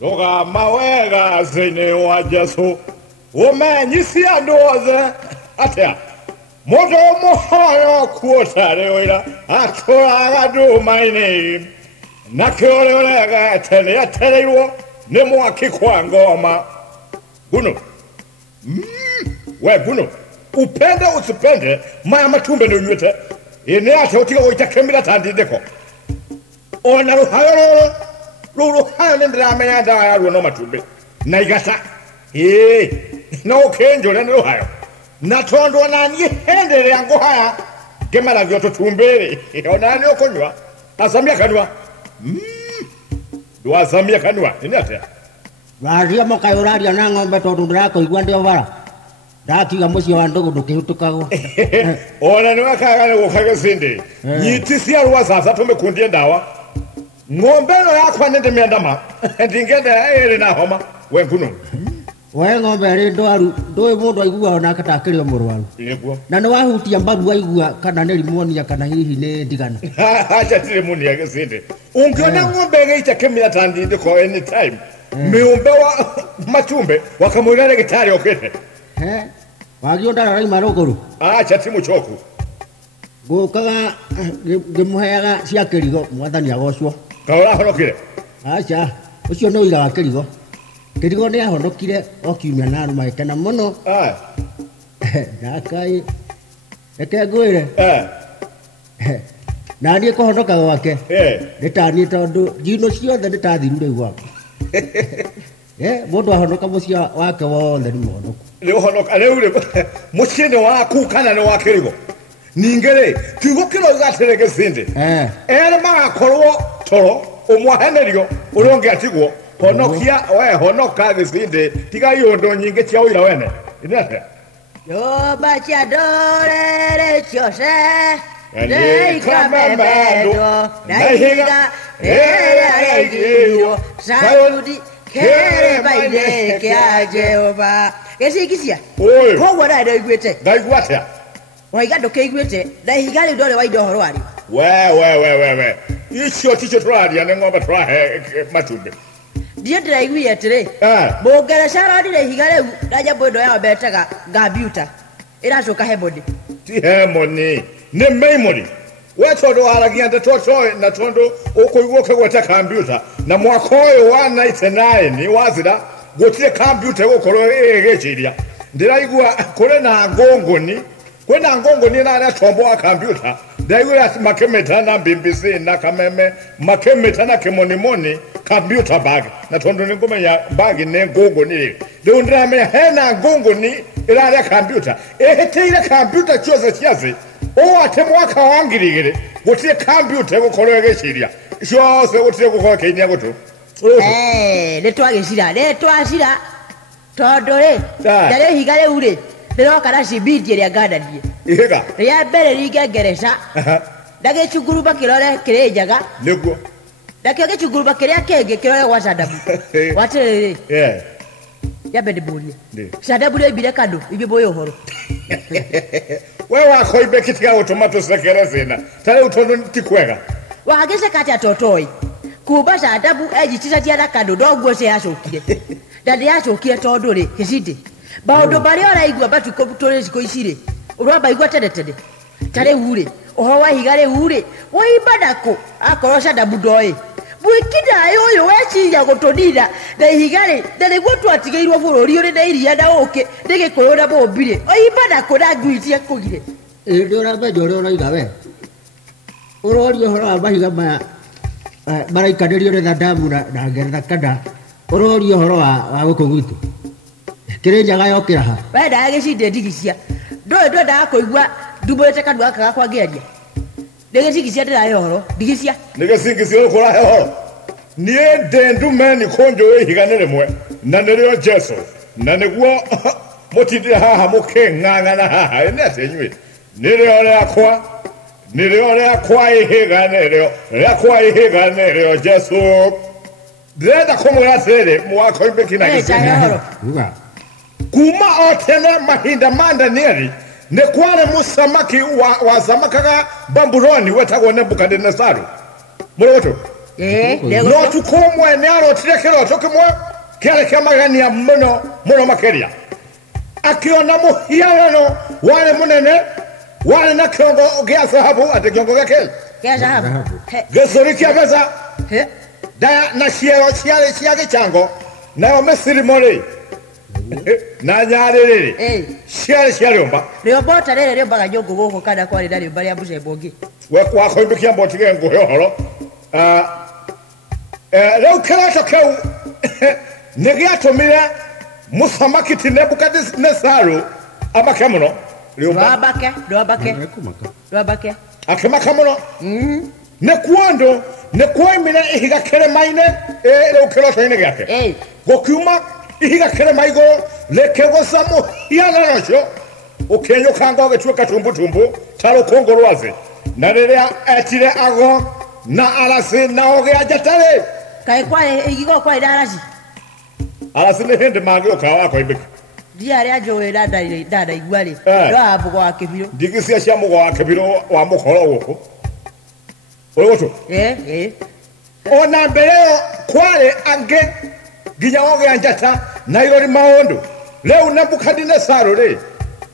Roga mawega zine wa Jesu. Umanyisi andoze. Atea. Moto mohayo kuotare oira. Atora gadu my name. Nakole olega tele telewo. Nemo akikwa ngoma. Guno. We guno. Upende usipende. Maya matumbe no nywete. Ine ate utika oita kemila tandideko. Ona ruhayo. Lulu hayo ndra ya da no matumbe. Naigasa. No kenjo le ruhayo. Natondo na ni hendere yango haya. Kemala vyoto tumbere. Ona ni okonywa. Asamia kanwa. Dua asamia kanwa. Ini ate. Waria mo kayuraria na ngombe to ndra ko igwande ovara. Daki ga musi wa ndogo dukihutukago. Ona ni wakagane ukage sinde. Nyitisi arwa sasa tumekundie ndawa. Ngombe no yakwa nende miandama. Ndingende ere na homa. We kuno. We ngombe ri ndwaru ndoi mundu aigua ona katakirio murwaru. Yego. Na no wahutia mbabu aigua kana ne limonia kana hihi ne ndigano. Acha limonia ke sinde. Ungiona ngombe ngeita kemia tandinde ko anytime. Miumbe wa matumbe wakamurare gitari okete. Wagionda rai marogoro. Acha timu choku. Gokaga gemuheaga cia kirigo mwathani agocwo. Kaura honokire. Acha ucio no ira wa kirigo. Kirigo ne ahonokire okiumia na aruma ekena muno. Dakai. Eke gwire. Na ni ko honoka gwake. Nditani tondu jino ciothe nditathirure gwake. Mundu ahonoka mucia wake wothe ni monoku. Leo honoka leo mucine waku kana no wakirigo. Ningere tigukiro gatereke sinde. Ere magakorwo toro umwahenerio uronge atigwo honokia we honoka gisinde tiga yondo nyinge cia uira wene. Inete. Yo bacha dorere chose. Dei kamemendo. Nahiga. Ere Sayudi. Kere baide kia Jehova. Gesikisia. Ko wona ndo igwete. Ndaigwata. Waiga ndo keigwete. Ndahiga ri ndore waido horo ari. We. Icio ticho twaria ne ngomba twahe matumbe. Ndiye ndiraigwi atire. Bogera shara ndire higa riu ndaja bondo ya betega computer. Iracoka hebodi. Ti hemoni. Ne memory. Wetondo haragia ndatoto na tondo ukuigwo kegweta computer na mwaka oyo wa 99 ni wazira gotire computer gukoro egechiria ndiraigwa kore na ngongoni kwena ngongoni na ara tombo wa computer ndaigwa makemeta na BBC na kameme makemeta na kemonimoni computer bag na tondo ningume ya bag ne ngongoni ndio ndirame hena ngongoni ira computer eheteire computer chose chiaze o ate mwaka wangirigire gotire computer gukoro egechiria shose gotire gukora kenya goto letwashira tondore ndare higare ure ndero kana cibindi ria ngandanie ihega ria mbere ringe ngereca ndage chuguruba kirore kirenjaga niguo ndake gichuguruba kiria kenge kirore gwa Sadabu watiriri ya bedibuni Sadabu ri bire kando ibi boyo horo we wako ibekitika automato sekerezena tare utondo tikwega wagese kati atotoi kuba Sadabu ejitisa tiara kando ndogwo se yacokire ndandi yacokire tondu ri gicindi baundu bari oraigwa batuko tore ciko icire uramba igwa tede tare ure oho wa higare ure oibadako akoro Sadabu ndoi bwikida yoyo weciria gutodira na higare ndari gutwa atigeirwo bururi uri na iria na uke ndege korora bombire oibadako na ngwitie kugire ndora bejoro na igawe urorio horo abahiga ma maraikanirio ni Sadabu na ngeretha kada urorio horo wa guko gwitu kirenjaga yokira ha wenda agicinde ndigisia ndo ndakoigwa ndumurete kandu aka kwa ngeria ndege cigisia ndirahe horo ndigisia ndege cingisia ukurahe horo nie ndendu meni konjo ihiganire mwe na nirio Jesu na niguo mutindire haha mukeng'ang'ana haha ene atenywe nirio yakwa ihiganire Jesu ndenda kumwira tere mwako imbekina gisia kuma otene mahinda manda neri ne kware musamaki wa zamakaga Babuloni wetagwo Nebukadnezaru muroto no tukomwe ne arotire kiroto kimwe kiale kia magania muno makeria akiona muhiano wale munene wale na kiongo gia sahabu ate kiongo gake kia sahabu gesori kia pesa da na chiale chango na omesiri mole na nyarere chiale omba riobota rere riombaga nyongo goko kana kwari ndari mbari ya buce bongi we kwa khoimbikia mbotige nguhe horo leo kerato keu negiatomire musamaki Nebukadnezaru abake muno Rwabake akimaka muno ne kuondo ne kuimire ihiga keremaine leo kerato ine gyake gokiuma ihiga keremaigo lekego samo yana nacho ukenyo kanga getuka tumbu taro kongorwaze na rerea atire ago na alasi na oge ajatare kai kwae igigo kwae daraji alasi ne hende magi okawa kwa ibiki diare ajowe dada igwale ndo abugo akebiro digisi cia mugo akebiro wa mukoro goko ogoto ona mbeleo kwale ange ginya oge anjata na irori maondo leo Nebukadnezaru re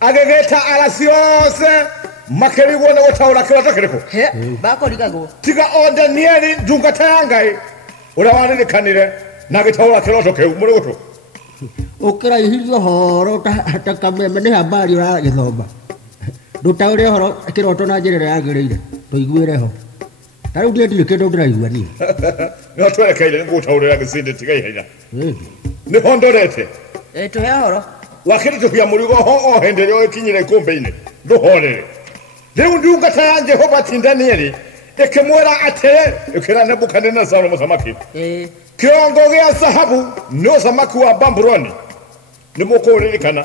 agegeta alasi ose makeri wona wataura kiroto kiriko bako ligago tiga o Danieli dungata yangai ura wani kanire na gitaura kiroto ke muri gutu ukira ihirio horo ta kameme ne habari ra githomba ndutaure horo kiroto na njirere yagireire tuiguire ho taru ndiri kindu ndiraigua ni no twerekeire ngutaurira gisinde tiga ihenya ni hondorete to he horo wakiri tuya murigo ho hendere o kinyire kombeine nduhorere leo ndungata yanje ho batindanieri ekemwera atere ekera Nebukadnezaru musamaki kiongo gya sahabu no samaki wa Babuloni nimukoririkana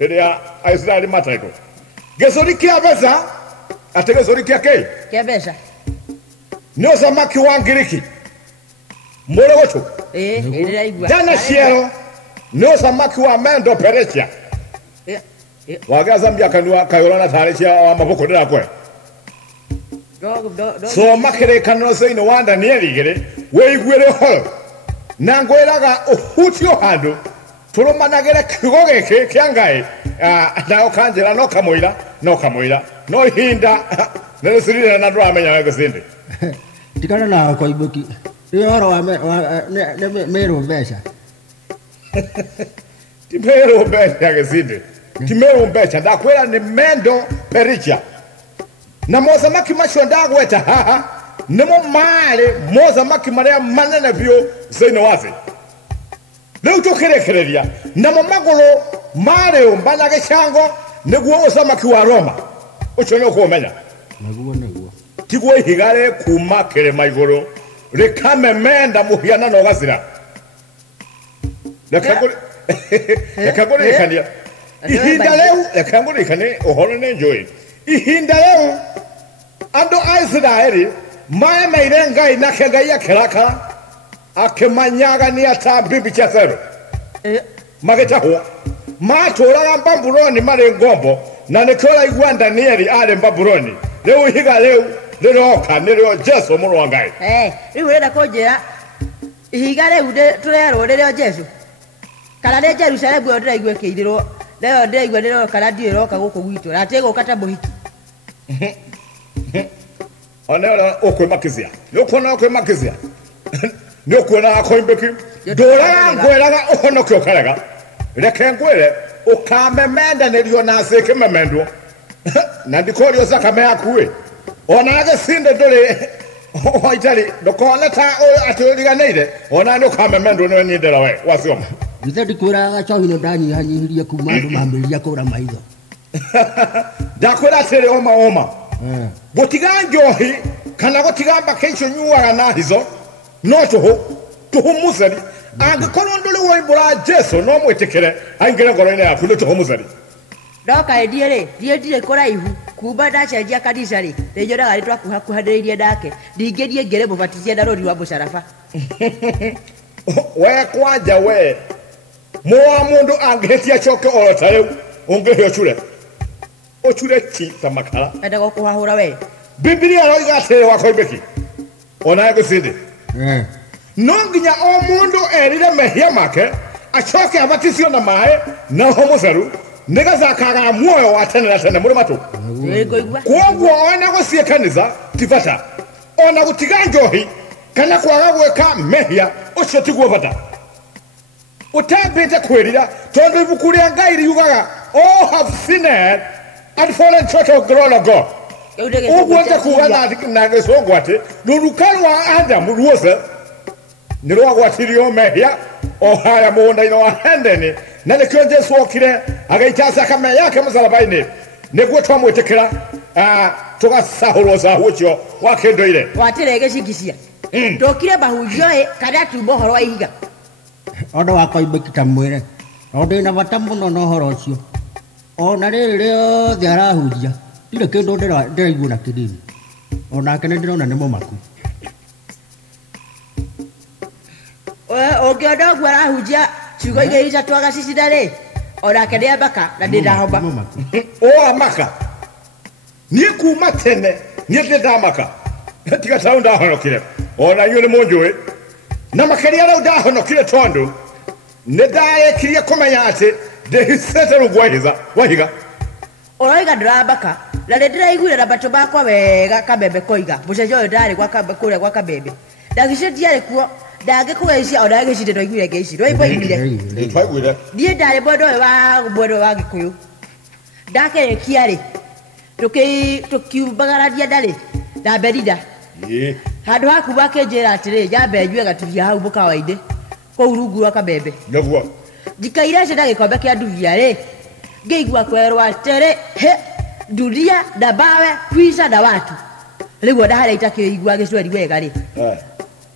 ya Israeli mataiko gesori kia beza ategezori kia beza no samaki wa Ngiriki morogoto jana shiero no samaki wa Mendo Persia wagaza mbyakandwa kayolana tarecha wa maboko ndira kwe so makere kanose ino wanda nierigere weigwere ho nangweraga ohutio hando turumanagere kigogeke kyangae na okanjera no kamoira no hinda ne sirira na ndwa amenya wegosinde tikana na kwa ibuki yoro wa ne mero besha timero besha gesinde timero besha ndakwera ni Mendo Persia na mozamaki macho ndagweta haha nemo male mozamaki maria manene bio zaino wazi leo tokerekereria na mamagolo male umbana geshango neguo ozamaki wa Roma ucho ko menya naguo tigwe higare kuma kere maigoro rekame menda muhiana no gazira lekagore kania ihinda leo lekagore kane ohorone joy ihinda leo ando Israeli maya mairenga inakega ya keraka akemanyaga ni ata bibi chasero mageta ho matora Babuloni mare ngombo na nekola igwa Danieli ale Babuloni leo higa leo lero Jesu muru wangai iwe da kojera higa leo de turero lero Jesu kala de Jerusalem odira igwe keidiro leo de igwe lero kala diero ka goko gwito atego kata bohiki ona okwe makizia yokona okwe makizia nyokona akoimbeki dora ngweraga ohono kyokaraga rekengwere ukamemenda nelio naseke memendo na ndikolio zakame akuwe ona age sinde dole oitali dokona ta atoliga neide ona ndo kamemendo no nyindera we wasioma ndidi kuraga chohino dani hanyihiria kumandu mambiria kura maitho dakwera tere oma gotiganjohi kana gotigamba kencho nyuwa na hizo noto tuhumuzari angikolondole woimbura Jesu no mwetekere angere ngorone yakulo tuhumuzari doka ediere kora ihu kuba dacha kanisa ri rejora gari twa kuhadiriria dake ndingedie ngere mubatithia darori wa busharafa we kwaja we mwa mundu angetia choke orotayo ungehyo chure ochure chi tamakala enda go kuhahura we Biblia roiga tere wako ibeki ona yego sinde no nginya o mundu erire mehia make acoke abatisio na mae na homotheru nigaza kaga muoyo wa tene na tene muri matu kwoguo ona gucie kanitha tifata ona gutiga njohi kana kwaga gweka mehia ucio tiguo bata utambite kwirira tondu ibuku ria Ngai riugaga all have sinned and fallen short of the glory of God. Uguo te kuga na Gĩcũngũ atĩ rũruka rwa Adamu ruothe nĩ rwagwatirio mehia o harĩa mũgũnda-inĩ wa Edeni, na nĩkĩo Jesũ okire agaita thakame yake mũsalaba-inĩ nĩguo twamwĩtĩkĩra tũgacahũrwo cahu ũcio wa kĩndũire watĩre gĩcingĩcia ndũkire bahunjio kana tumbo ũhoro wa ihiga Ondo wakoimbĩkĩta mwĩre ondĩ na bata mũno na ũhoro ũcio ona rĩrĩ rĩothe arahunjia ndirĩ kĩndũ ndĩraigua na kĩnini onake nĩ ndĩrona nĩ mũmaku ũngĩona ũguo arahunjia ciugo igĩrĩ ithatũ agacicinda-rĩ onake nĩ ambaka na ndĩndahomba amaka niĩ kuma tene niĩ ndĩndamaka tiga taũ ndahonokire ona inyuĩ nĩ mũnjũĩ na makĩria rĩu ndahonokire tondũ nĩ ndarĩkirie kũmenya atĩ ndĩhicĩte rungu wa higa ũroiga ndũrambaka na nĩ ndĩraiguire na matũ makwa wega Kamembe koiga mũcenjia ũyũ ndarĩ kũrĩa gwa Kamembe ndagicĩ ndiarĩ kuo ndangĩkũgecia ona gĩcindĩ ndoiguire ngeici nĩwaiguire niĩ ndarĩ mwena wa Gĩkũyũ ndakĩrĩkia-rĩ tũkiumbagarania ndarĩ na Belinda handũ ha kuma akĩnjĩra atĩrĩ nyambe nyue gatubia hau mũkawa-inĩ kũu rungu rwa Kamembe njikaire cina gĩkombe kĩa ndubia-rĩ ngĩigua kwerwo atĩrĩ dunia na mawe kwisha na watu rĩu ona harĩa itakĩigua Gĩcweri wega-rĩ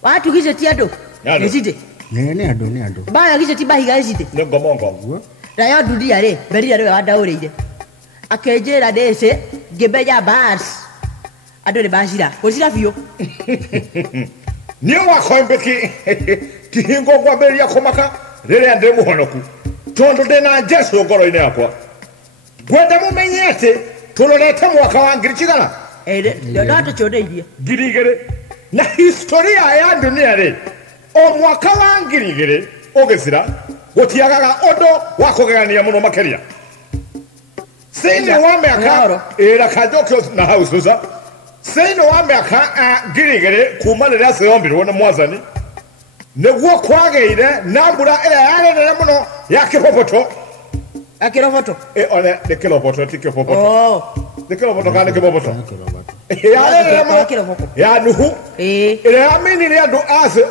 watu gicĩti andũ gĩcindĩ nĩ andũ mawe gicĩti mahiga gĩcindĩ nĩ ngomongo nayo dunia-rĩ Belinda nĩwe wandaũrĩire akĩnjĩra ndĩcĩ ngĩmenya bas andũ nĩ macira gũcira biũ niĩ wakoimbĩki kĩhingo ngwambĩrĩria kũmaka rĩrĩa ndĩ mũhonoku tondũ ndĩna Jesũ ngoro-inĩ yakwa ngwenda mũmenye atĩ tũrorete mwaka wa ngiri cigana no tũkĩũndeithie ngiri igĩrĩ na historia ya dunia-rĩ o mwaka wa ngiri igĩrĩ ũgĩcira gũtiagaga ũndũ wa kũgegania mũno makĩria thĩinĩ wa mĩaka reke njoke na hau Susa thĩinĩ wa mĩaka ngiri igĩrĩ kuma rĩrĩa ciombirwo nĩ Mwathani nĩguo kwagĩire na mbura ĩrĩa yarĩ nene mũno ya kĩboboto ona nĩ kĩroboto ti kĩboboto nĩ kĩroboto kana nĩ kĩboboto yarĩ nene mũno ya Nuhu ĩrĩa yaminirie andũ a thĩ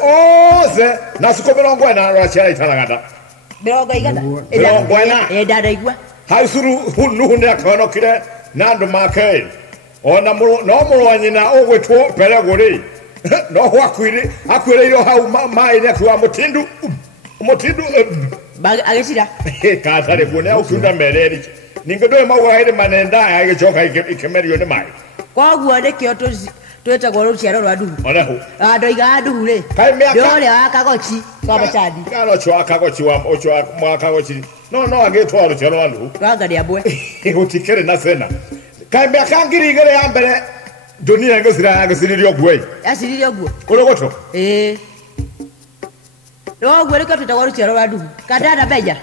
othe na cikũ 40 rwa ciara itaraganda 40 ndanaigua hau curu Nuhu nĩ akahonokire na andũ make ona no mũrũ wa nyina ũgwĩtwo Pelegũ-rĩ no akuĩrĩirio hau maĩ-inĩ akiuga mũtindu agĩcira katarĩ kuo nĩ agũkiunda mereri ningĩ ndũĩ maugaga hĩndĩ manendaga igĩcoka ikĩmerio nĩ maĩ koguo nĩkĩo twĩtagwo rũciaro rwa Nuhu andũ aigaga Nuhu-rĩ ndĩũrĩa wa Kagochi kwa Macani kana ũcio wa Kagochi wa Kagochi no agĩtwo rũciaro rwa Nuhu rwangania mbwe gũtikĩrĩ na cena kaĩ mĩaka ngiri igĩrĩ ya mbere dunia yagĩciririo guoi yaciririo guo ũrũgũtũ no guo nĩkĩo twĩtagwo rũciaro rwa Nuhu kandana menya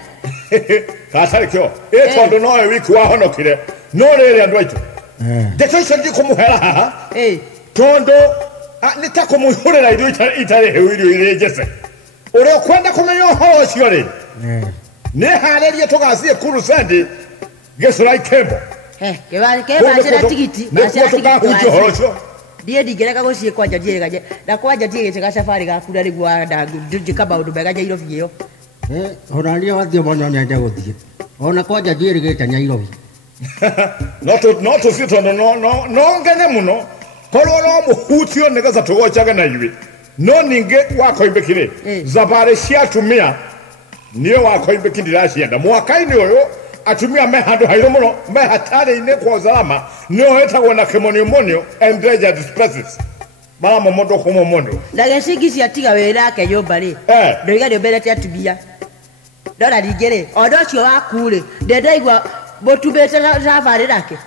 gatarĩ kĩo tondũ nowe wiki wahonokire no rĩrĩ andũ aitũ ndeto icio ndikũmũhera haha tondũ nĩ ta kũmũihũrĩra irio itarĩ hĩu irio irĩ njece ũrĩa ũkwenda kũmenya ũhoro ũcio-rĩ nĩ harĩrie tũgaciĩ kurusendi Gĩcũrai Kembo kĩbacĩra tigiti nĩkuo tũkahunjia ũhoro ũcio ndiĩ ndingĩreka gũciĩ kwanja ndiĩgaje na kwanja ndiĩgĩte gacabarĩ gaku na nĩguo njĩka maũndũ mega Nyairobi ĩyo ona niĩ wathiĩ monyonyanja gũthiĩ ona kwanja ndiĩrĩgĩte Nyairobi no tũthiĩ tondũ no ngene mũno korwo no mũhutio nĩgetha tũgocage na inyuĩ no ningĩ wakoimbĩki-rĩ thabarĩ cia atumia niĩ wakoimbĩki ndiracienda mwaka-inĩ ũyũ atumia me handũ hairũ mũno me hatarĩ-inĩ kwa usalama nĩo hetagwo na kĩmoniomonio endangered species maramomondo kũmomondo na gĩcingicia tiga wĩrake nyũmba-rĩ ndoiga nĩũmberete atumia ndona ningĩ-rĩ ona ũcio waku-rĩ ndendaigua mũtumĩte thabarĩ nake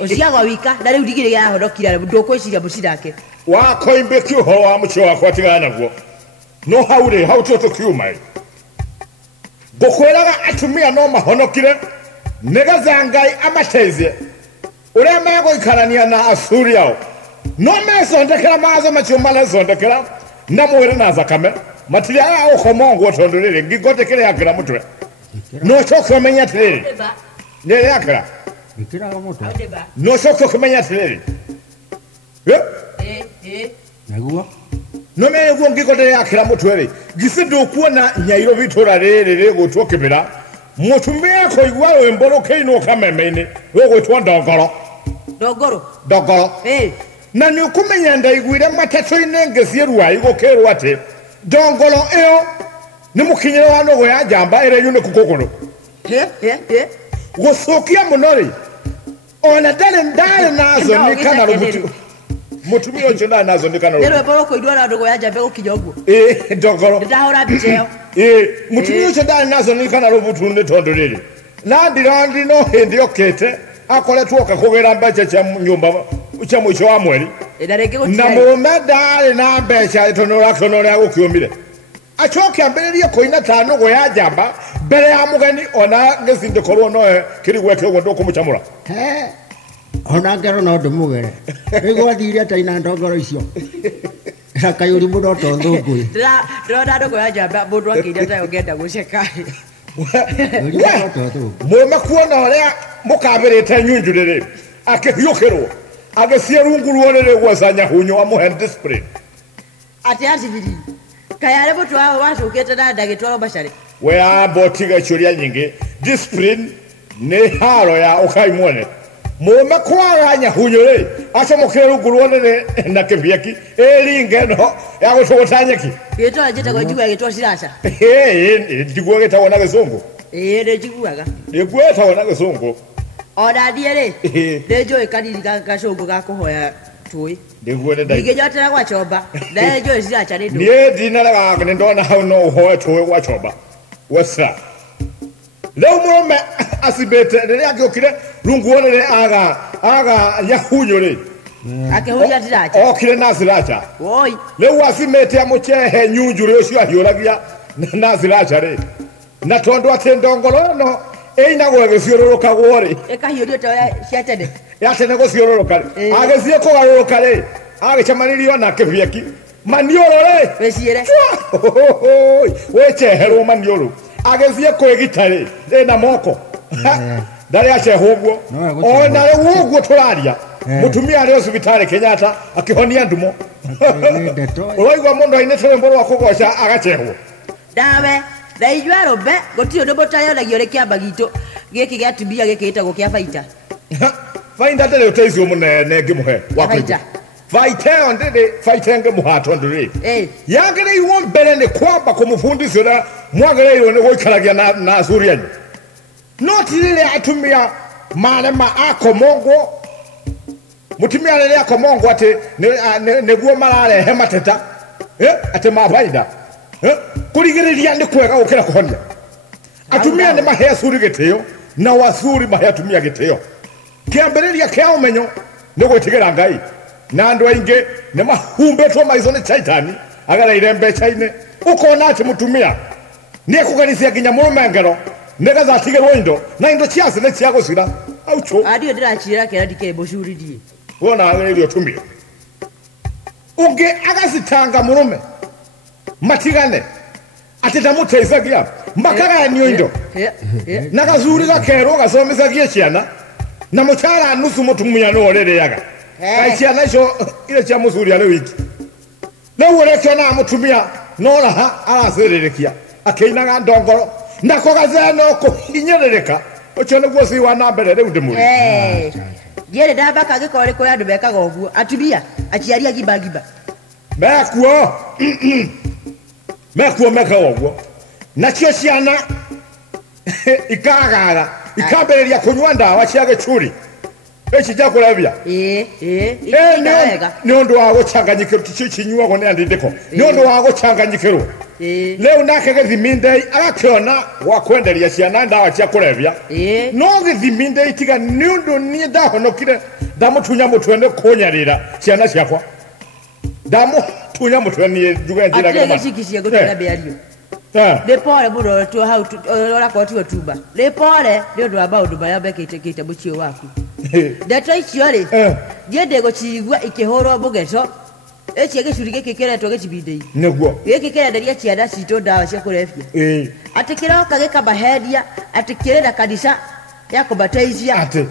ũciagwo wika na rĩu ndigĩrĩ yahonokire ndũkwĩciria mũci nake wako imbe kiuhoro wa mucio wakwa tigana naguo no haure hau toto kiumai ngukwiraga atumia no mahonokire nigetha Ngai amateithie uria meguikarania na acuri ao no mecondekera mazo macio marecondekera na mwire na thakame matiri aya ukomongwo tondu riri ngingotekere yakira mutwe no coke umenya atiriri niri yakira ikiraga moto no coke umenya atiriri naguo no meguo ngingotekere yakira mutwe ri gisi ndukuona nyairo vitura riri rigutwo kibira mutumia koigwa rwimbo keino kameme-ini rugwitwo ndongoro na ni ukumenya ndaiguire matatu-ini ngithie Ruai gukirwo ati ndongoro iyo ni mukinyire wa nogo ya njamba ire ni kukuguru gucukia muno ri ona ndari nazo ni kana rubutu mutumia ucio ndari nazo ni kana rubutu ndirwe boro koidwa na ndogo ya njamba gukinya uguo ndongoro ndahora bicheo mutumia ucio ndari nazo ni kana rubutu ni tondu riri na ndirondi no hindi okete akoretwo kakugira mbeca cia nyumba cia mwico wa mweri na mume ndari na mbeca tonora gukiumire acoke ambiririe koina ta nogo ya njamba mbere ya mugeni ona ngicindikorwo no kirigwe kiugo ndukumucamura ona ngero no ndumugere rigo athire ta ina ndongoro icio akayuri muno to thungui ndona ndogo ya njamba mundu akinya ta ngenda guceka mume kuona uria mukabirite nyunju riri akihiukirwo agĩcie rungu rĩrĩ gwacanya hunyo amuhe discipline ati atibiri kayare mutu wao wacukite na ndagitwaro bacari we abotiga ciuria nyingi discipline ni haro ya ukai mwene mume kwaganya hunyo ri acomokire rungu rĩrĩ na kibiaki eringe no ya gucugutanyeki gitwa njite kwa njigua gitwa ciraca ndigua gitagwo na gicungu nĩ njiguaga ndigwetagwo na gicungu ona ndie ri nĩ njũĩ kanini gacũngũ ga kũhoya tũĩ niguo nĩ ndai ingĩnyotera gwa Chomba na njũĩ ciraca nĩ ndũ niĩ ndinarega nĩ ndona hau no ũhoe tũĩ gwa Chomba wesa rĩu mũrũme acibĩte rĩrĩa angĩũkire rungu rĩrĩ aga nyahunyo rĩ akĩhuria ciraca okire na ciraca woi rĩu acimĩte amũcehe nyunju rĩ ũcio ahiũragia na ciraca rĩ na tondũ atĩ ndongoro ĩno ĩinagwo ĩgĩciũrũrũkagwo rĩ ĩkahiũrio ta cia tene ya tene gũciũrũrũka rĩ agĩthiĩ kũgarũrũka rĩ agĩcemanirio na kĩbiaki maniũrũ rĩ wĩciĩre wĩceherwo maniũrũ agĩthiĩ kwĩgita rĩ ĩna moko ndarĩ acehwo ũguo ona rĩu ũguo tũraria mutumia arĩ thibitarĩ Kenyatta akĩhonia ndumo ũraigua mũndũ ainĩte rwĩmbo rwa kũgoca agacehwo ndawe na inyua rũmbe gũtirĩ ũndũ mũtarĩonagio rĩ kĩamba gitũ gĩkĩ gĩa atumia gĩkĩ gĩtagwo kĩa baita baita ndĩrĩ ũteithio mũnene ngĩmũhe wa kũigua baita ĩyo ndĩrĩ baita ngĩmũha tondũ rĩ yagĩrĩirwo mbere nĩ kwamba kũmũbundithia ũrĩa mwagĩrĩirwo nĩ gũikaragia na acuri anyu no ti rĩrĩa atumia marema akomongwo mutumia rĩrĩa akomongwo atĩ nĩguo mararehe mateta atĩ ma baida kurigiriria ni kwega gukira kuhonia atumia ni mahe acuri gitio na wacuri mahe atumia gitio kiambiriria kia umenyo ni gwitigira Ngai na andu aingi ni mahumbetwo maizo ni shaitani agareire mbeca-ini ukona ati mutumia ni kugarisia nginya murume ngero nigetha atigirwo indo na indo ciaci ni cia gucira aucho adio ndiracira kira ndike mucuririe wona agĩrĩire ũtumia ũngĩ agacitanga mũrũme matigane atĩ ndamũteithagia makagayanio indo na gacuri gakerwo gacomithagie ciana na mũcara nusu mũtumia nĩwe ũrĩrĩaga kaĩ ciana icio iria cia mũcuri arĩ wiki rĩu ũrĩkĩonaga mũtumia no raha aracĩrĩrĩkia akĩinaga ndongoro nako gathee no kũhinyĩrĩrĩka ũcio nĩguo ũcii wa na mbere rĩu ndĩmwĩre ndiere ndambaka gĩkorwo rĩ kũrĩ andũ mekaga ũguo atumia aciari agimbagiba mekuo mekaga ũguo nacio ciana ikagaga ikambĩrĩria kũnyua ndawa cia gĩcuri ici cia kũrebia nĩ ũndũ wa gũcanganyikĩrwo ticio cinyuagwo nĩ andindĩko nĩ ũndũ wa gũcanganyikĩrwo rĩu nake gĩthimindei agakĩona gwa kwenderia ciana ndawa cia kũrebia no gĩthimindei tiga nĩ ũndũ niĩ ndahonokire ndamũtunya mũtwe nĩ kũnyarĩra ciana ciakwa Damu tunya mutani juga njira Ati gicikisia gutera beario. Le pole muno tu how to ora kwa tu tuba. Le pole ndio ndo about baya bekete buchio waku. Ndeto icio ri ndiende gucigua ikihorwo bugeco eci gicuri gikikeretwo gicibindei niguo gikikirenderia ciana citũ ndawa cia kũrebia atĩ kĩroka gĩkabahendia atĩ kĩrĩnda kanitha ya kũbateithia atĩ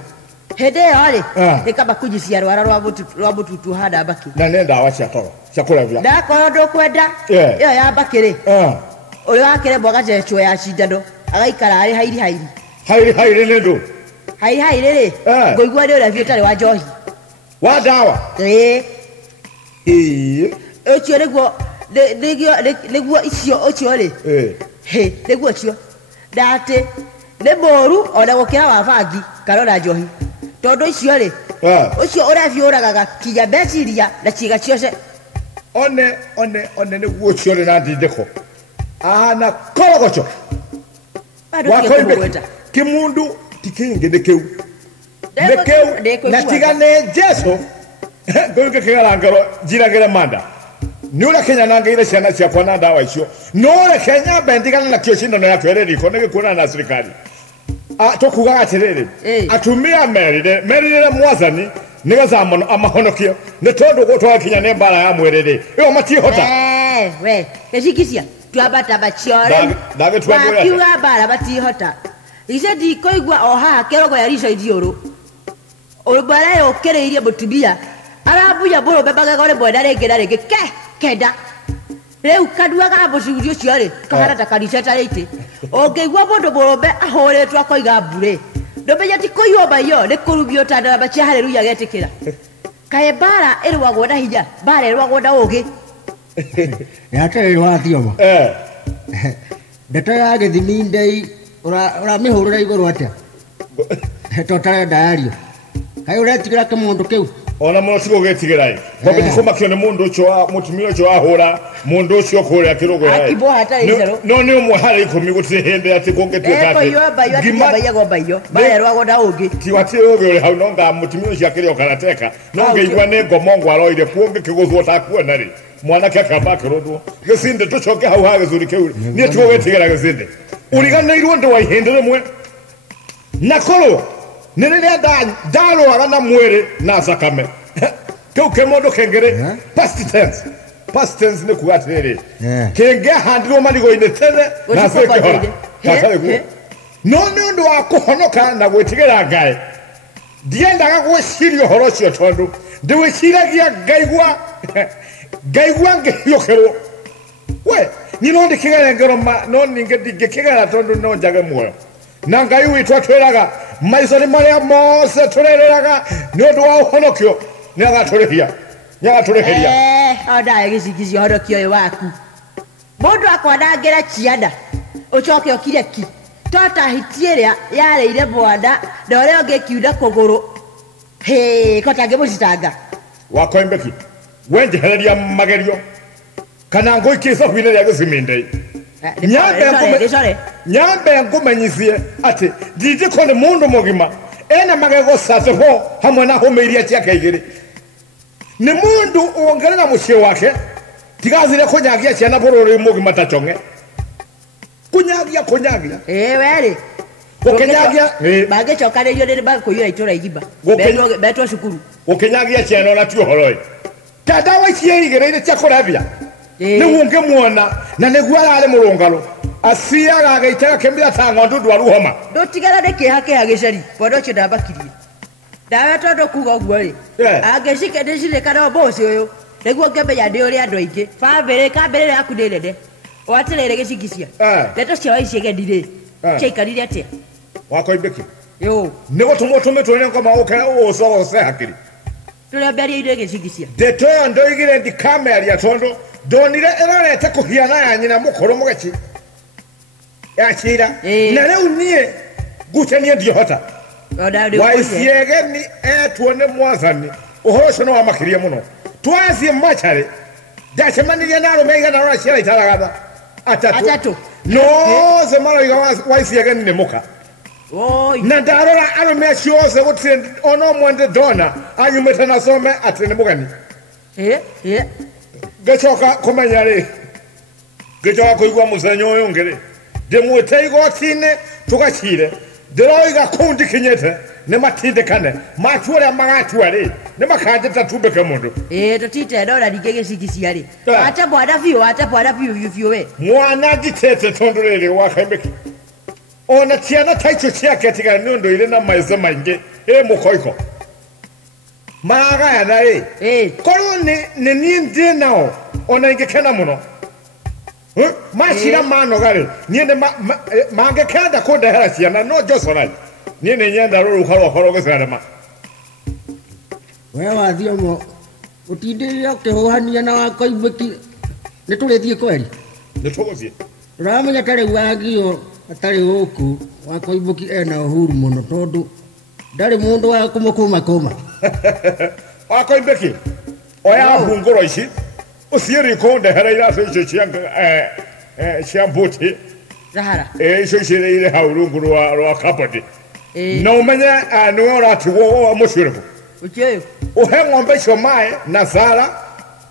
hĩndĩ ĩyo rĩ gĩkamba kũnyisia rwara rwa mũtutu handa mbakĩ na nĩ ndawa cia toro cia kũrebia ndakorwo ndũkwenda ĩyo ya mbakĩ rĩ ũrĩ wakĩremwo agacecwo ya cindano agaikara arĩ hairi nĩ ndũ hairi rĩ ngũigua nĩ ũrĩa biũ ũtarĩ wa njohi wa ndawa ũcio nĩguo icio ũcio rĩ nĩguo ũcio ndatĩ nĩ mũũru ona gũkĩra wa bangi karora njohi tondũ icio rĩ ũcio ũrĩa ũragaga kinya meciria na ciĩga ciothe one nĩguo ũcio rĩ na ndindĩko ahana korogoco wakoimbĩ kĩmundu tikĩingĩ nĩ kĩu na tigane Jesu ngoike kigara ngoro njiragire manda ni ura Kenya nangeire ciana ciakwa na ndawa icio no ura Kenya bendigana na kio cindano ya kwereri ko nige kuona na serikali tukuga atiriri atumia merire mwathani nigetha amahonokio ni tondu gutwa Kenya ne mbara ya mwerere iyo matihota we ecikisia twabata bachiore wakiuga mbara batihota ice ndikoigua o haha kĩrogo ya rico ithiũrũ ũrũmbara yũkĩrĩirie mũtumia arambuya mũrũme magego rĩmwe na rĩngĩ na rĩngĩ kenda rĩu kanua ga mũcuri ũcio rĩ kahana ta kanitha ta rĩitĩ ũngĩigua mũndũ mũrũme ahũrĩtwo akoiga mbure ndũmenye ti kũiyũmba iyo nĩ kũrumio tandaramba cia haleluya getĩkĩra kaĩ mbara ĩrũagwo na hinya mbara ĩrũagwo na ũũgĩ yatarĩ wa thioma ndeto ya gĩthimi ndei ũramĩhũrĩra igũrũ atĩa totarenda yario kaĩ ũretigĩra kĩmũndũ kĩu ona mũno tigo gĩtigĩrai ngombe kumakio nĩ mũndũ ũcio wa mũtumia ũcio wahũra mũndũ ũcio kũrĩa kĩrogo yaĩ no nĩ ũmwe harĩ 10 gũtirĩ hĩndĩ atĩ kũngĩtuĩka atĩ mbara ĩrũagwo na ũũgĩ ti watĩ ũũgĩ ũrĩ hau no nga mũtumia ũcio akĩrĩ o karateka no ngĩigua nĩ ngomongo aroire kuongĩ kĩgũthwo takuona rĩ mwanake akamba akĩrũthwo gĩcinde tũcoke hau ha gĩthuri kĩu niĩ tigo gĩtigĩra gĩcinde ũriganĩirwo ndĩ wa ihĩndĩ rĩmwe na korwo nĩ rĩrĩa ndarũaga na mwĩrĩ na thakame kĩu kĩ mũndũ kĩngĩrĩ past tense nĩ kuga atĩrĩrĩ kĩngĩahandirwo marigũ-inĩ tene na cĩkĩhora no nĩ ũndũ wa kũhonoka na gwĩtigĩra Ngai ndiendaga gwĩciria ũhoro ũcio tondũ ndĩwĩciragia ngaigua ngĩhiũkĩrwo we ni no ndikigera ngero no ndingĩkigera tondũ no njage muoyo na Ngai witũ atwĩraga maisha nĩ marĩa mose tũrereraga nĩ ũndũ wa ũhonokio nĩagatũrĩhĩria ondaye gĩcikisia ũhonokio ũyũ waku mũndũ akwanangĩra ciana ũcoke ũkire ki totahitie ĩrĩa yarĩire mwana na ũrĩa ũngĩ kiuna kũgũrũ kotangĩmũcitanga wakoimbeki wenjehereria magerio kana ngũikie icobu-inĩ rĩa gĩcimindei nyambe ngũmenyicie atĩ ndindĩko nĩ mũndũ mũgima ena magego sateho hamwe na hũme iria ciake igĩrĩ nĩ mũndũ ũngĩrĩ na mũciĩ wake tigathire kũnyagia ciana bũrũri mũgima ta chong'e kũnyagia werĩ gũkĩnyagia mangĩcokanĩrio nĩ makũiyũra itũra igima betwo cukuru gũkĩnyagia ciana ona ti ũhoro ta ndawa ici igĩrĩire cia kũrebia nĩguo ngĩmuona na nĩguo ararĩ mũrũngarũ aciaga agĩitaga kĩmbia ta ng'ondu ndwaru homa ndũtigana nĩ kĩeha gĩceri mwana ũcio ndambakirie ndawe tondũ kuga ũguo rĩ angĩcike ndĩcirĩkana mũciĩ ũyũ nĩguo ngĩmenya ndĩ ũrĩa andũ aingĩ kambĩrĩra yaku nĩ nene watirĩrĩ gĩcikisia ndeto ciao iciegendirĩ ciaikarire atĩa wakoimbĩki nĩ gũtũmwo tũmĩtwo nĩ ngoma ũcogoce hakiri tũrĩa mbĩaria-inĩ gĩcikisia ndeto ĩyo ndoigire ndikamearia tondũ ndonire ĩrorete kũhiana ya nyina mũkũrũ mũgeci ya cira na rĩu niĩ ngucanie ndiohota waiciegeni etwo nĩ mwathani ũhoro ũcio nĩ wamakirie mũno twathiĩ macharĩ ndacemanirie na arũme igana rora ciara itaragatha atatũ nothe maroiga waiciegeni nĩ mũka na ndarora arũme acio othe gũtirĩ ona ũmwe ndĩ ndona anyumĩte na some atĩ nĩ mũgeni Gachoka kumenya ri. Gachoka kuigwa musenyo uyu ngiri. Ndimwite igotine tugacire. Ndiroiga kundi kinyete ne matindekane. Matuore magatuare ne makanje tubeke mundu. Tutite dora digege sikisia ri. Ata bwada fiyo we. Mwana ditete tondorere wakambeki. Ona tiana taicho chiake tika nundo ile na maize mainge mukoiko maga ya na koro ne ninde nao ona ingekena muno mashira mano gare niende mange kanda konda hera ciana no josona niende nyenda ruru karo gusarama we wathio mo utindiria ukihuhania na wakoimbeki nitulithie kweli nituguthie ramenya tare wagio atari huku wakoimbeki ena uhuru muno tondu ndari mundu wa kumukuma wakoimbeki oya hungoro ici usieri konde hera ira icio cia mbuti Zahara icio cirire hau rungu rwa kabodi na umenya niwe ũratigwo mũcuĩrĩku Ucheyo uhe ng'ombe icio maĩ na Sara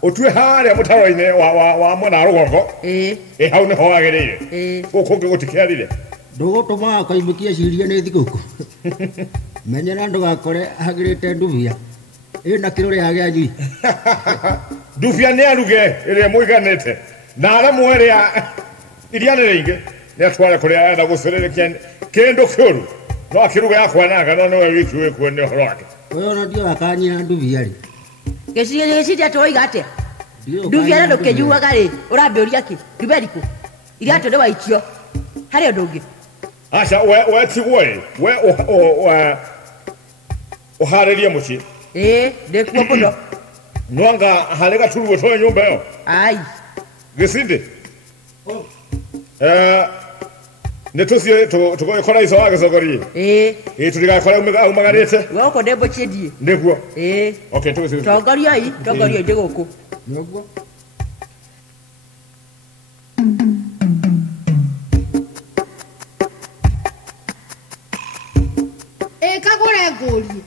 utue harĩa mũtaro-inĩ wa mwena wa rũgongo hau nĩho wagĩrĩire gũkũ gũtikĩarire ndũgũtũma wakoimbeki ecirie nĩ thigũkũ menyera ndũgakore ahagĩrĩte ndubia ĩna kĩrũrĩ hagĩa njui ndubia nĩ aruge ĩrĩa mũiganĩte na arĩa mwerĩa iria nĩ rĩingĩ nĩ atware kũrĩa enda gũcũrĩrĩkia kĩndũ kĩũru no akĩruga yakwananga no nĩwe wiki wĩkuo nĩ ũhoro wake ũyũ ona ndio wakanyina ndubia rĩ gĩciria tũroiga atĩa ndubia na ndũkĩnyuaga rĩ ũrambĩũria kĩ ndubia rĩkũ iria tũ nĩ waikio harĩ ũndũ ũngĩ aca we tigwo ĩ we ũharĩrie mũciĩ ndĩkuo mũno nwanga harĩ gaturuo twa nyũmba ĩyo ai gĩcindĩ nĩ tũciĩ tũgĩkora ico wa gĩcogorie tũtigakora aumaganĩte gũkũ ndĩmbũcie ndiĩ nĩguo okay tongorioi ndĩ gũkũ nĩguo kagũre ngũrie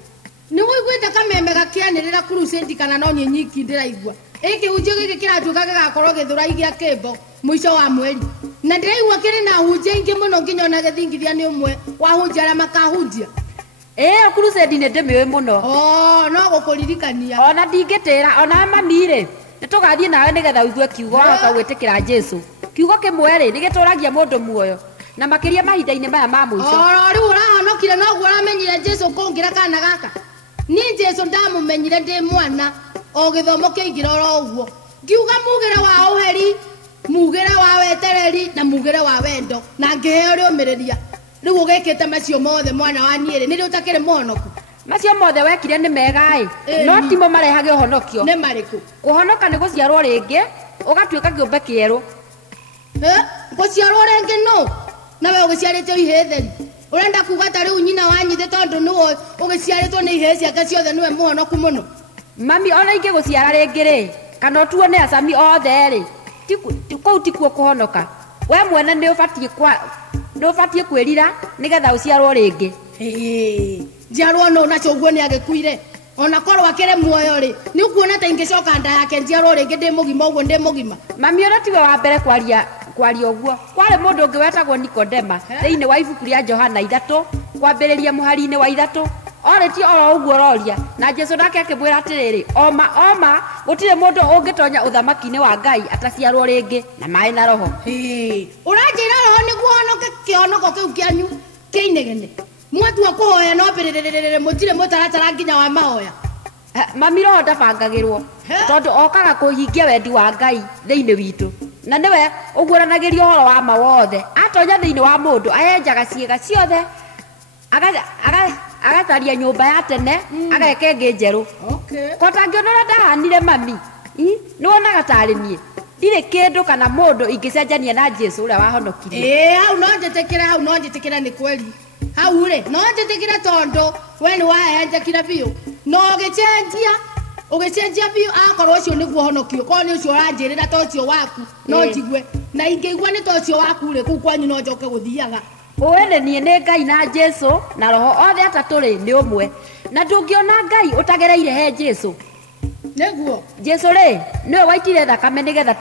nĩ wĩiguĩte kameme gakĩanĩrĩra crusade kana no niĩ nyiki ndĩraigua kĩhunjio gĩkĩ kĩratuĩka gĩgakorwo gĩthũragia kĩmbo mũico wa mweri na ndĩraigua kĩrĩ na hunjia ingĩ mũno nginya ona gĩthingithia nĩ ũmwe wa hunjia arĩa makahunjia crusade nĩ ndĩmĩũĩ mũno no gũkũririkania ona ndingĩtĩra ona mami rĩ nĩ tũgathiĩ nawe nĩgetha ũigue kiugo wahota gwĩtĩkĩra Jesũ kiugo kĩmwe rĩ nĩ gĩtũragia mũndũ muoyo na makĩria mahinda-inĩ maya ma mũico rĩu ũrahonokire noguo ũramenyire Jesũ kũngĩra kana gaka niĩ Jesũ ndamũmenyire ndĩ mwana o gĩthomo kĩaingĩra oro ũguo ngiuga mugĩre wa ũheri mugĩre wa wetereri na mugĩre wa wendo na ngĩheo rĩũmĩrĩria rĩu ũgĩkĩte macio mothe mwana wa niĩ rĩ nĩ rĩ ũtakĩrĩ mũhonoku macio mothe wekire nĩ mega no timo marehage ũhonokio nĩ marĩkũ kũhonoka nĩ gũciarwo rĩngĩ ũgatuĩka kĩũmbe kĩerũ gũciarwo rĩngĩ no nawe ũgĩciarĩtwo ihĩ theri ũrenda kuga ta rĩu nyina wanyithe tondũ nĩwe ũgĩciarĩtwo nĩ ihĩ ciake ciothe nĩwe mũhonoku mũno mami ona ingĩ gũciara rĩngĩ rĩ kana ũtuo nĩ acami othe rĩ kũu tikuo kũhonoka we mwene nĩ ũbatiĩ kwĩrira nĩgetha ũciarwo rĩngĩ njiarwo no nacio ũguo nĩ agĩkuire ona korwo akĩrĩ muoyo rĩ nĩ ũkuona ta ingĩcoka nda yake njiarwo rĩngĩ ndĩ mũgima ũguo ndĩ mũgima mami ona tiwe wa mbere kwaria ũguo kwarĩ mũndũ ũngĩ wetagwo Nikodema thĩinĩ wa ibuku rĩa Johana 3 kwambĩrĩria mũhari-inĩ wa 3 orĩtie oro ũguo roria na Jesũ nake akĩmwĩra atĩrĩrĩ oma gũtirĩ mũndũ ũngĩtonya ũthamaki-inĩ wa Ngai ataciarwo rĩngĩ na maĩ na roho ũranjĩra roho nĩguo honoke kĩhonoko kĩu kĩanyu kĩinegene mwatua kũhoya no mbĩrĩrĩrĩrĩ mũtirĩ mũtaratara nginya wa mahoya mami roho ndabangagĩrwo tondũ okaga kũhingia wendi wa Ngai thĩinĩ witũ na nĩwe ũguũranagĩria ũhoro wa ma wothe atonya thĩinĩ wa mũndũ ayenjaga ciĩga ciothe agataria nyũmba ya tene ageke ngĩ njerũ kotangĩona ũrĩa ndahanire mami nĩwonaga tarĩ niĩ ndirĩ kĩndũ kana mũndũ ingĩcenjania na Jesũ ũrĩa wahonokire hau no njĩtĩkĩra nĩ kweri hau rĩ no njĩtĩkĩre tondũ we nĩ wahenjakire biũ no ũgĩcenjia biũ akorwo ũcio nĩguo honokio korwo nĩ ũcio ũranjĩrĩra ta ũcio waku no njigue na ingĩigua nĩ ta ũcio waku rĩ kũu kwanyu no njoke gũthiaga ũĩ nĩ niĩ nĩ Ngai na Jesũ na roho othe atatũ rĩ nĩ ũmwe na ndũngĩona Ngai ũtagereire he Jesũ Neguo. Jesu rĩ nĩwe waitire thakame nĩgetha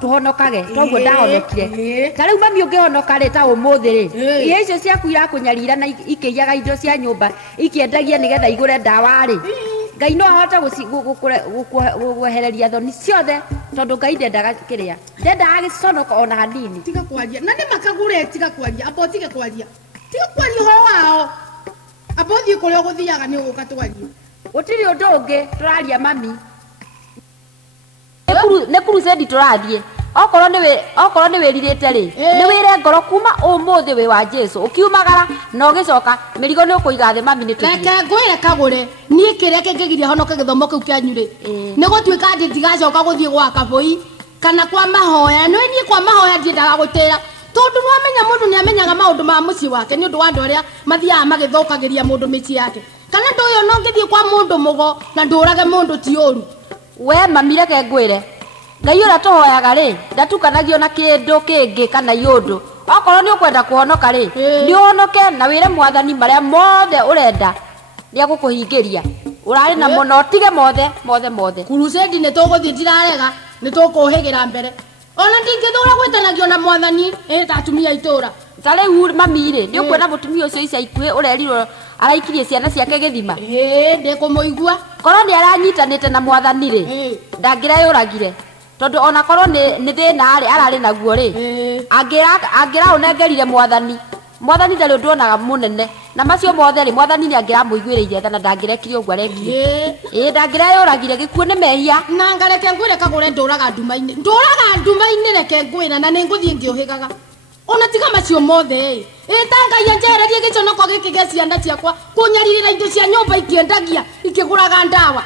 tũhonokage toguo ndahonokire ta rĩu mami ũngĩhonoka rĩ ta ũmũthĩ rĩ irio icio ciaku irakũnyarira na ikĩiyaga indo cia nyũmba ikiendagia nĩgetha igũre ndawa rĩ Ngai no ahote gũkwehereria thoni ciothe tondũ Ngai ndendaga kĩrĩa ndendaga gĩconoka ona hanini tiga kwaria na nĩ makagũre tiga kwaria abo tiga kwaria ho wao abo thiĩ kũrĩa ũgũthiaga nĩ ũgũka twarie gũtirĩ ũndũ ũngĩ tũraria mami nĩ crusade tũrathiĩ okorwo nĩ wĩrirĩte rĩ nĩ wĩre ngoro kuma ũmũthĩ wĩ wa Jesu ũkiumagara na ũgĩcoka mĩrigo nĩ ũkũiga thĩ mami nĩ tũthiĩ reke ngwĩre kagũre niĩ kĩrĩa kĩngĩgiria honoke gĩthomo kĩu kĩanyu rĩ nĩ gũtuĩka atĩ ndigacoka gũthiĩ gwa kabũi kana kwa mahoya no niĩ kwa mahoya ndiendaga gũtĩra tondũ nĩwamenya mũndũ nĩamenyaga maũndũ ma mũciĩ wake nĩ ũndũ wa andũ arĩa mathiaga magĩthũkagĩria mũndũ mĩciĩ yake kana ndũ ũyũ no ngĩthiĩ kwa mũndũ mũgo na ndũrage mũndũ ti ũru we mami reke ngwĩre Ngai ũrĩa tũhoyaga rĩ ndatukanagio na kĩndũ kĩngĩ kana yũndũ okorwo nĩ ũkwenda kũhonoka rĩ nĩ ũhonoke na wĩre mwathani marĩa mothe ũrenda nĩ agũkũhingĩria ũrarĩ na mũno tige mothe crusade nĩ tũgũthiĩ ndirarega nĩ tũkũhĩgĩra mbere ona ndingĩthũra gwĩtanagio na mwathani ta atumia itũra ta rĩu mami rĩ nĩ ũkwenda mũtumia ũcio ica ikuhĩ ũrerirwo araikirie ciana ciake gĩthima ndĩkũmũigua korwo nĩ aranyitanĩte na mwathani rĩ ndangĩreyũragire tondũ ona korwo nĩ thĩna ararĩ naguo rĩ angĩra ũnengerire mwathani ndarĩ ũndũ onaga mũnene na macio mothe rĩ mwathani nĩ angĩramũiguĩrĩire tha na ndangĩrekire ũguo arekire ndangĩreyũragire gĩkuũ nĩ mehia na ngareke ngwĩre kagũre ndũraga nduma-inĩ reke ngwĩra na nĩ ngũthiĩ ngĩũhĩgaga ona tiga macio mothe ta Ngai anjehererie gĩconoko gĩkĩ gĩa ciana ciakwa kũnyarirĩra indo cia nyũmba ikĩendagia ikĩgũraga ndawa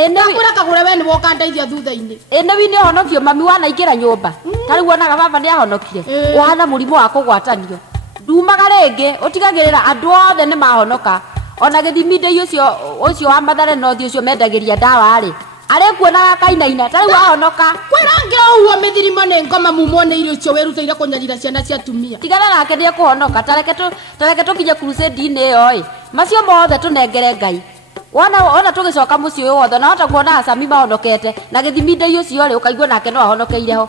Nakura kagure we nĩ woka ndeithia thutha-inĩ nĩ wi nĩ honokio mami wanaingĩra nyũmba ta rĩu onaga baba nĩ ahonokire ũhana mũrimũ wa kũgwatanio ndumaga rĩngĩ ũtigagĩrĩra andũ othe nĩ mahonoka ona gĩthiminde ũcio wa Mathare North ũcio mendagĩria ndawa rĩ arekuonaga kainaina ta rĩu ahonoka kwĩrangira ũguo mĩthirimo nĩ ngoma mumwo nĩ irio icio wĩrutĩire kũnyarira ciana cia atumia tigana nake nĩ ekũhonoka ta reke tũkinye crusade-inĩ ĩyo ĩ macio mothe tũnengere Ngai ona tũgĩcoka mũciĩ ũyũ wothe nahota kuona acami mahonokete na gĩthiminde ũcio rĩ ũkaigua nake no ahonokeire ho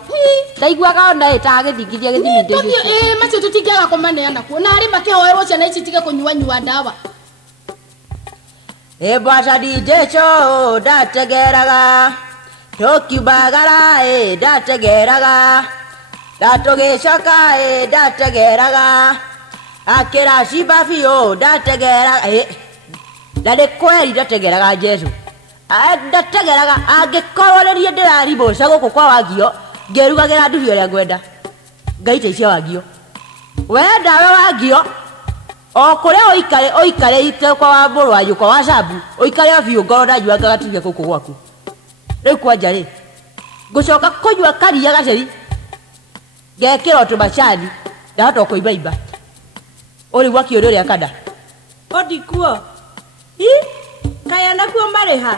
ndaiguaga ona ta agĩthingithia gĩthiminde ũcio macio tũtingĩaga kũmaneana kuo na arĩ makĩhoerwo ciana ici tige kũnyua ndawa Ebwata dijecho dategeraga Tokibagara dategeraga Datogeshoka dategeraga Akira shibafio dategeraga Dade kweri dategeraga Jesu dategeraga agĩkorwo ndĩrariboca gũkũ kwa Wagio ngĩrugagĩra ndubi ũrĩa ngwenda Ngai teicia Wagio wenda we Wagio o kũrĩa oikare ite kwa mũrũ wa nyũkwa wa Cabu oikare biũ ngoro ndajuaga gatubia gũkũ gwaku rĩu kwanja rĩ ngũcoka kũnyua karia gaceri ngekĩra tũmacani ndahota kũimbaimba ũrĩ gwa kĩũrĩ ũrĩa kada Odikuo kaya nakuo marĩha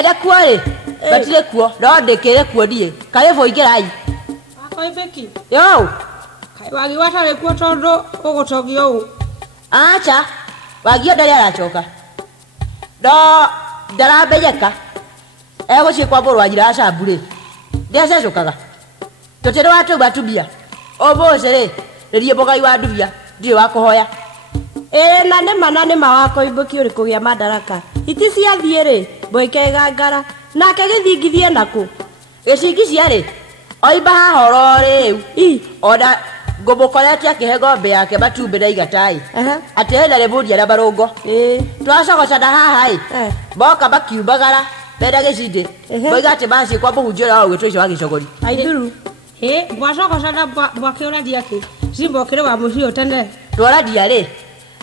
ndakuo rĩ batirĩ kuo no ndĩkĩre kuo ndiĩ karĩbũ ingĩrai akoibeki yo Wagi watarĩ kuo tondũ ũgũtogio ũũ acha Wagio ndarĩ aracoka ndaramenyeka egũciĩkwa mũrũ wa nyina wa Cabu rĩ ndececũkaga tũtirĩ watũma atumia ũmũthĩ rĩ rĩrie mũgai wa ndubia ndirĩ wa kũhoya na nĩma wakoimbũki ũrĩ kũgĩa Madaraka iti ciathiĩ rĩ mbũĩkegangara nake gĩthingithie nakũ gĩcingithia rĩ oimba hahoro rĩu ona ngũmũkorete akĩhe ng'ombe yake matumbĩ na igatai atĩ hena rĩmũndia na marũngo twacogocana haha moka makiumagara mena gĩcindĩ moiga atĩ maciĩkwa mũhunjia ũrĩa wagwĩtwo icio wa gĩcogori aithuru mwacogocana mwakĩũradia kĩ cimbokĩrĩ wa mũciĩ tene twaradia rĩ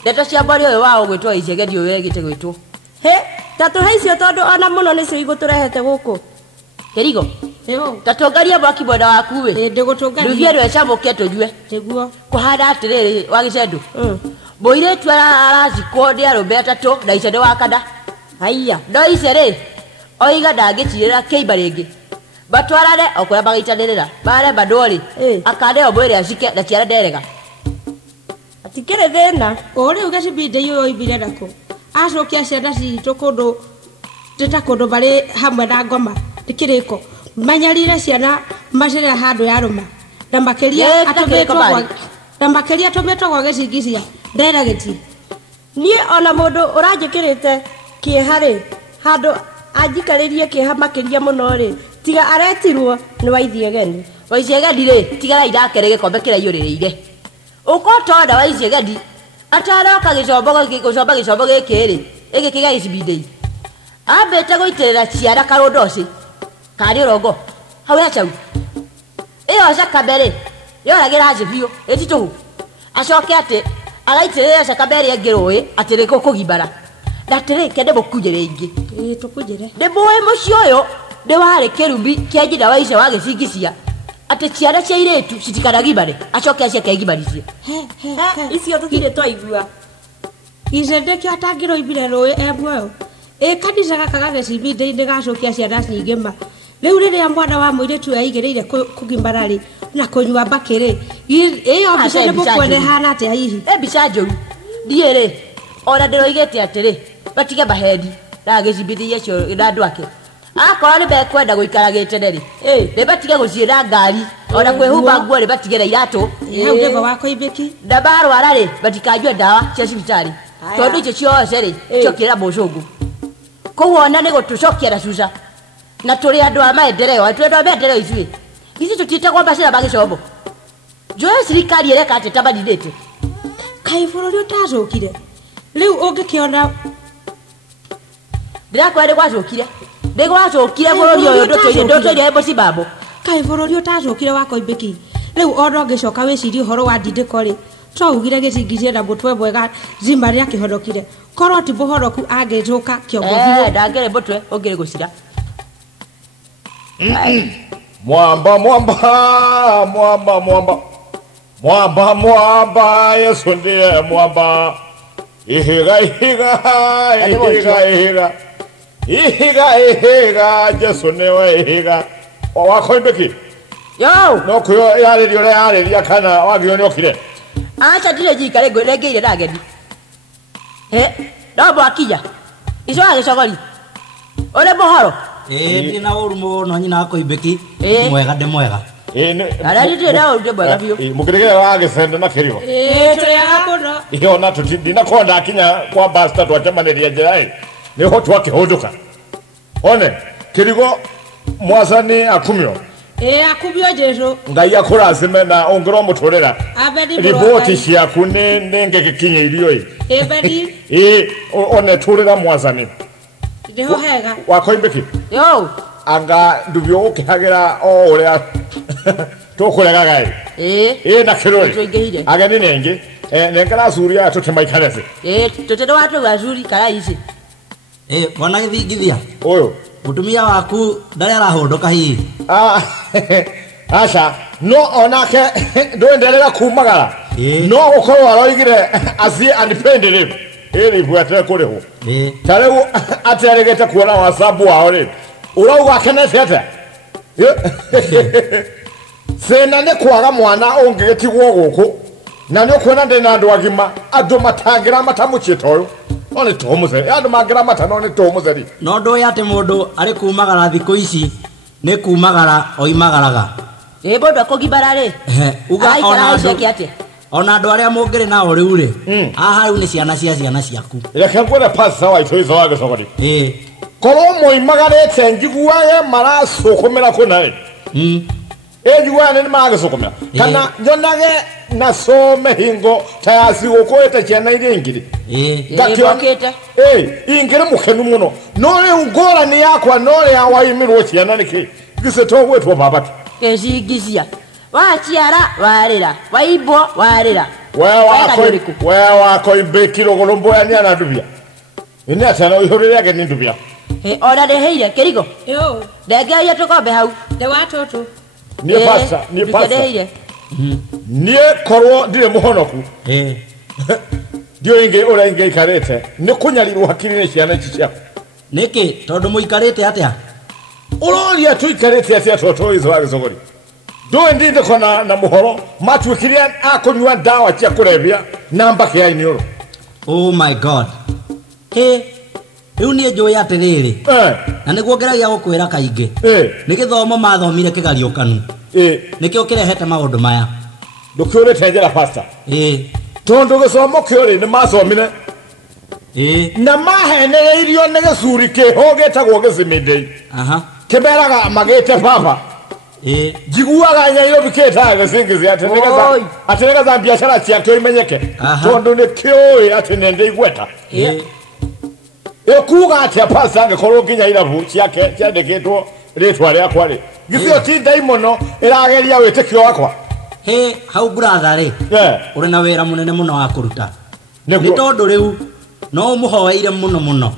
ndeto cia mwari ũyũ wao gwĩtwo icegeni ũyũ wĩgĩte gwĩtwo tatũhe icio tondũ ona mũno nĩcio igũtũrehete gũkũ kĩrigo tatũngarie mwaki mwena waku we ndugie nĩ wecamũke tũnyue kũhana atĩrĩrĩ wa gĩcendũ mũirĩtu aracikwo nĩ arũme atatũ na ica nĩ wa kana haiya no ice rĩ oiga ndangĩcirĩra kĩimba rĩngĩ matwarane o kũrĩa magaitanĩrĩra maremba ndũrĩ akaneo mwĩrĩ acike na ciara nderega atikĩrĩ thĩna ũrĩ uge cibinde iyo oimbire nakũ acokia ciana citũ kũndũ ndita kundu bari hamwe na ngoma ndikiriko manyarire ciana macira handu ya ruma na makeria atumetwo gwa gicingithia ndera giti nie ona mundu uranjikirite kiehari handu anjikaririe kieha makiria muno ri tiga aretirwo ni Waithiegeni Waithiegeni ri tigara irakere gikombe kiraiyuriire uko tonda Waithiegeni ataroka gicombo giki ri iki kiga gicibindei ambete guitirira ciara karundoci kari urongo hau yachau iyo cakambere yoragira biu etituhu acoke ati agaitirira cakambere engirui ati riko kugimbara ndatiri kende mukujire ingi tukujire ndimwe mucio uyu ndi wari kirumbi kia njida wa ice wa gicingithia ati ciana cia iretu citikanagimbare acoke acie kegimbaricie icio tukire twaigua icendekio atangiro ibire rui emwoyo kanitha gaka gagicibindei-ini gacokia ciana cingima riu riria mwana wa muiritu aigireire kugimbara ri na kunyua mbakiri iyo mbica ni mukwene hana atia hihi mbica njuru ndie ri ona ndiroigite atiri batige mahedi na gicibindei cio na andu ake akorwo ni bekwenda guikara gitene ri ni batige guciira ngari ona kwihumba nguo ri batige na iratu hau ndego wako ibiki na barwara ri batikanyue ndawa cia cibitari tondu icio ciothe ri ciokira mucungu kuwona ni gutucokia na cuca na turi andu a maendeleo turi andu a maendeleo icui ici tutitagwo macira ma gicombo njoe thirikari ireka ati tamanindite kai bururi utacukire riu ungikiona ndirakwenda gwacukire ndigwacukire bururi uyu ndutuire mucimambo kai bururi utacukire wako ibiki riu ona ungicoka wicirie uhoro wa ndindiko ri twaugire gicingithie na mutwe mwega zima ria kihonokire korwo ti buhoroku angijuka kiongo hiyo ndangere mutwe ungire gucira mwamba Yesu ndiye mwamba ihiga Yesu niwe ihiga wako ibiki yo no kuyo yariria kana wagio ni okire acha ndire jikare ngeire na ngeni ndombo akija icio agicogori uri muhoro ndi na uru muno nyina wako ibiki mwega ndi mwega ara ndire na uru ndi mwega biu mukirigera wagicenda na kirigo turiaga muno iyo na tutindina konda akinya kwa basta twacemaniria njira niho twakihunduka one kirigo mwasani akumio akumio Jesu ngai akurazime na ongoro muturira riboti ciaku ni ngegikinye irio one turira mwasani ndiho hega wako ibiki yo anga ndubyo ukihagira o uria tukurega gai na kirori agani nengi nengara suria tutimaikarese tutendo watu wazuri kara ici wana githia uyu mutumia waku ndari arahunduka hihi aca no onake ndwenderera kumagara no ukorwo aroigire acie independent iri bwete kuriho tariu ateregete kuona wasabu wao ri urauga akenete ate sena ne kwaga mwana ungigetigwo guku na ni ukwona ndina andu agima andu matangira matamuchita uyu one tomuzeri andu mangira matano ni tomuzeri no ndo yate mundu ari kumagara thiko ici ni kumagara oimagaraga mundu akugimbara ri uga ona andu aria mungiri nao riu ri aha riu ni ciana ciaku reke ngwire pasa wa itoi zawaga sogori korwo moimagarete njiguaye maracukumira kunai njiguaye ni maracukumira kana nyonage nasome hingo tayasi gukwete ciana iria ingiri ngakite ingiri mukenu muno no riu ngorani yakwa no ria waimirwo ciana niki gise togwetwo babatu gicingithia waciara warira waibwo warira we wako imbikiro golomboyania na ndubia ini atana ihurire yake ni ndubia ona ndeheire kirigo ndengeria tukombe hau nde watoto nie pasta nie korwo ndire muhonoku ndio inge ora inge ikarete ni kunyarirwo hakiri ni ciana ici ciaku niki tondu muikarite atia uroria tuikarite atia toto izo agicogori ndo ndinde kona na muhoro matwikiria akunywa dawa cia kurebia namba kia inioro oh my god riu nie njuĩ atiriri na niguo ngeragia gukwira kaingi ni githomo mathomire kigario kanu nikio kirehete maundu maya ndukiurite njira pastor tondu githomo kiuri ni mathomire na mahenereirio ni gicuri kiho gitagwo gicimindei kiberaga magite baba njiguaga Nairobi kitaga singizi atenega biashara ciake imenyeke tondu ni kioi ati nende igweta ekuga ati pastor angekorwo nginya irabu ciake ciandikitwo ritwa riakwa ri gicio ti ndaimono irageria witikio wakwa hau brother ri uri na wira munene muno wa kuruta ni tondu riu no muhoeire muno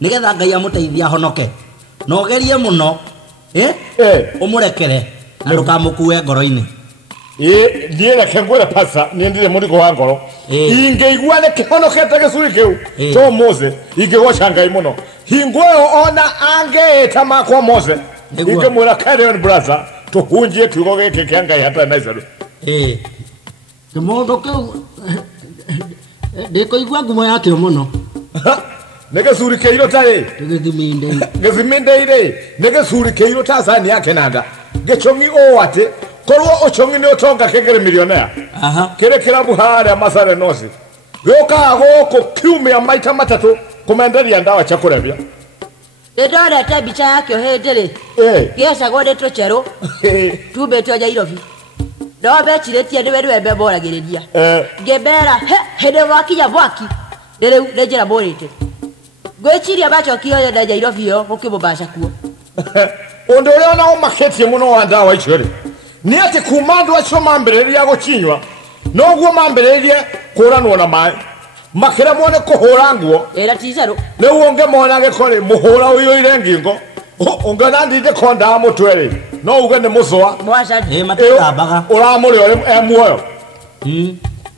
nigetha Ngai amuteithia honoke no gerie muno umurekere na ndukamukue ngoro-ini ndiere kengwere pasa niendire murigo wa ngoro ingeigua ne kihonokete gicuri kiu to Mose ingegoca Ngai muno hingoyo ona angeeta makwa Mose ingemwira carry on brother tuhunjie kiugo giki kia Ngai hata Nazaru kimundu kiu ndikuigua ngumo yake muno negecuri keiro tari githiminde ri negecuri keiro ta sani yake nanga gechongi o ati korwo ochongi ni utonga kegere millionaire kire kirabu haria Masare Nosi gioka goko kiumia maita matatu kumenderia ndawa cha kurevya ndora ta bicha yake hendere gesa gode tochero tube toja irofi dobe chiretie ndiwe bemboragiriria gebera hede wakinya bwaki ndere ndejera borite gwechiria bacho kiyo ndaja irofi yo ukibobasha kuo undu ria na umaketie muno wa ndawa icio ri ni ati kumandu acio mambereria gukinywa noguo mambererie kuranwo na mai makire mone kuhura nguo era tizaro riu unge mona gikori muhura uyu ire ngingo unge nandinde konda mutwere no uge ni mucwa matatambaga uramuri uri muoyo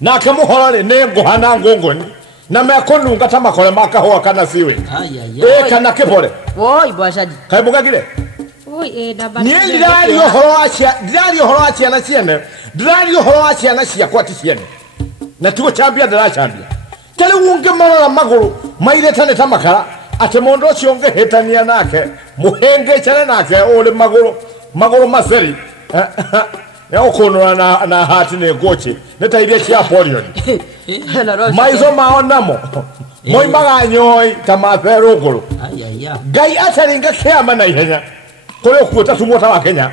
nake muhora ri ni nguhana ngunguni na mekununga ta makore makahua kana siwe kana kibore woi bwashadi kai mugagire ndirari horo achia na ciene ndirari horo achia na ciakwa ti ciene na tugo chambia ndirachambia tele unge marora maguru mairetane ta makara ate mondo cio ngehetania nake muhenge chane nake ule maguru maseri ya ukunura na hati ne goche neta ile cia polion maizo maonamo moi maganyoi tamathero guru Ngai ataringa kiama na ihenya kore kuota tumota wa Kenya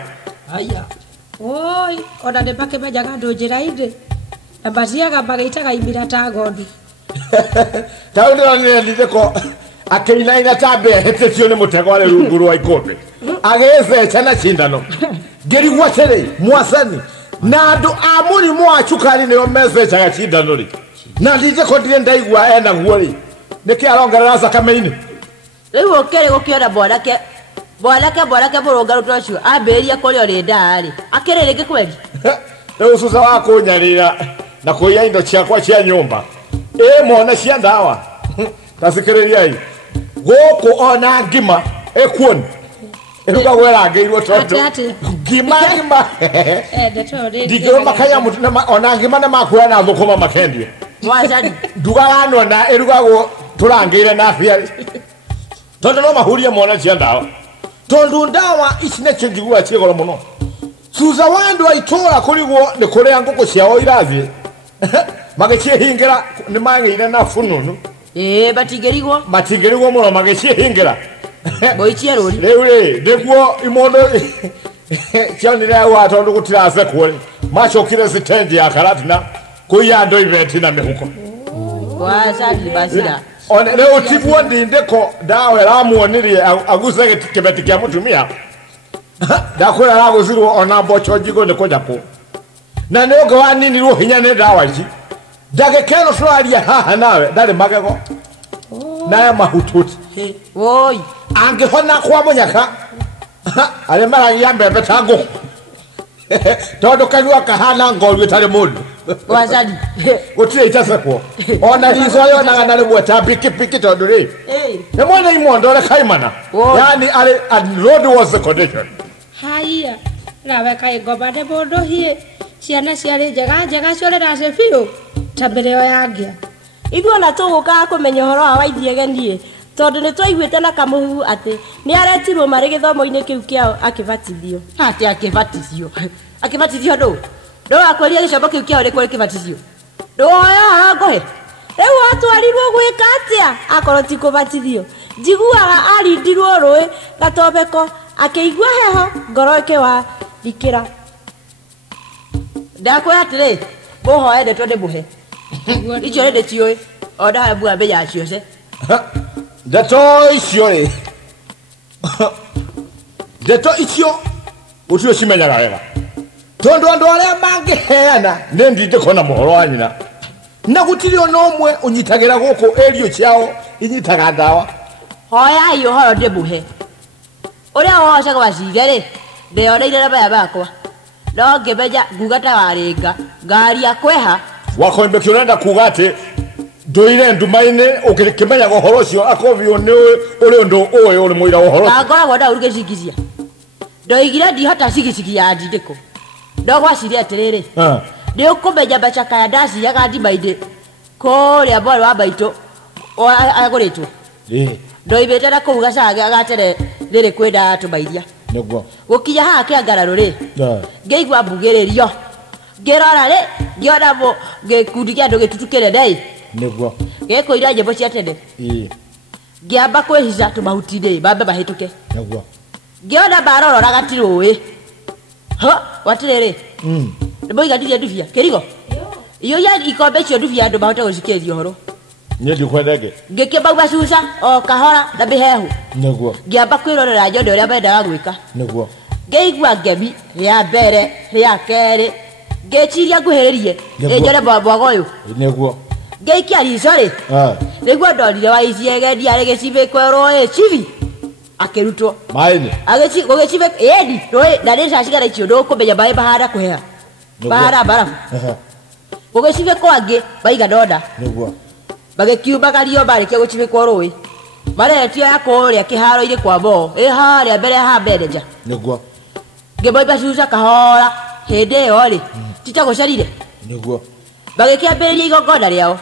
oi ona de pake bejaga ndojira inde abasiaga bagaitaga ibira ta gondi taundira ni ndiko akeina ina tabe hetetio ni mutego ale runguru wa ikombe ageze chana cindano geri watere mwasani na andu amuri mwa chukari ni omeze chaga cindano ri na ndije ko ndire ndaigua ena guori niki arongerera sakameini riu okere gukiora bwarake burunga rutocio amberia kuri ori ndari akere ringi kweli riu susa wa kunyarira na kuya indo ciakwa cia nyumba mona cia ndawa tasikiriria goko ona ngima ekuoni eruga gwera ngeirwo tondu ngima ndigiro makanya mutuna ona ngima na makura na thukuma makendie mwazani ndugano na erugagwo turangeire na afia tondu no mahuria mona cia ndawa tondu ndawa ici necio njigua ciegoro muno suza wandu aitora kurigwo ni kuria nguku ciao irathie magicingira ni mangeire na fununu batingerigwo muno magicingira boichia rori riu niguo imondo cianire wa tondu gutirase kwori macokire sitendi ya karatina kuya ndo iveti na mihuko wazadi basira on riu tigwo ndindeko dawe ramuonirie aguse kibeti kia mutumia ndakwira raguzirwo ona bocho jigo ni kuja ku na ni ugo wa nini ru hinya ni dawa ici ndagekero turaria haha nawe ndari magego na mahututi woi angihona kwa munyaka ale marangia mbembe tangu tondu kanua kahana ngoru itari mundu wazadi gutire itasekwo ona rizo yo na rimwe ta pikipiki tondu ri ne mwana imondo re kaimana yani ale road was the condition haya nawe kai gobade bodo hie ciana ciari njega ciorera cebiu ta mbere yo yangia igua na tuguka kumenya horo wa waithiege nie tondu nä twaiguä na kamå atä nä aretirwo marä gä thomo-inä kä u kä ao akä batithio atä akä batithio ndå akwäria gä combo kä u kä ao nä kwä kä batithio ndå oya horo ngå he rä u atwarirwo gwä ka atä a akorwo ti kå batithio njiguaga arindirwo rå ä gatobeko akä igua heho ngoro kä wa rikä ra ndakwä atä rä må hoe ndetwo ndä må he icio nä ndä ciå o ndahambua mbä ya ciose ndeto icio rä ndeto icio gå tirä cimenyaga wega tondå andå arä a mangä heana nä ndindä kona må horo wa nyina na gå tirä ona å mwe å nyitagä ra gå kå ärio ciao inyitaga ndawa hoyai å horo ndä må he å rä a wohocaga wacire rä ndeoneire na maya makwa no ngä menya nguga ta warä nga ngaria kweha wakoimbe kä å renda kuga atä ndå ire nduma-inä å kä menyaga å horo å cio akobio nä å rä å ndå å å rä må ira å horo ngoragwo ndaå rugä cingithia ndoigire ndihota cigicigi ya ndindä kå no gwacire atä rä rä nä å kå menya macakaya ndaciaga ndima-inä kå rä a mwarä wa maitå agå rä two ndoimä te na kå u gacaga gatere rä rä kwä nda tå mairia gå kinya haha kä angararå rä ngä igua mbugä rä rio ngä rora rä ngä ona gä kundi kä andå gä tutu kä nenei gä kå ira nyämbo cia tene ngä amba kwä hica tå mahuti-inä mambe mahä tå ke ngä ona marorora gatirå ä watä rä rä nä må iganirie ndubia kä rigo iyo ya ikombe icio ndubia andå mahote gå cikä ria å horo niä ndikwendenge ngä kä mbauga cuca o kahora na mä hehu ngä amba kwä rorera nyone å rä a mendaga gwä ka ngä igua ngemi rä a mbere rä a kerä ngä ciria nguhä rä rie ä njore mwamwaga å yå ngä ikia rico rä nä guo ndorire waiciegendia rä gä cibä kwerwo ä cibi akä rutwo gå gä cibä ĩni na nä cacigara icio ndå kå menya maä mahanda kå hea mahanda mbarabu gå gä cibä kwangä maiganona magä kiumagario marä kä gå cibä kwo rå ä maretio ya kå rä a kä haro-inä kwa moo ä harä a mbere ha mbere nja ngä moimba cuca kahora hä ndä ä yo rä titagå carire magä kä ambä rä ria igongona rä ao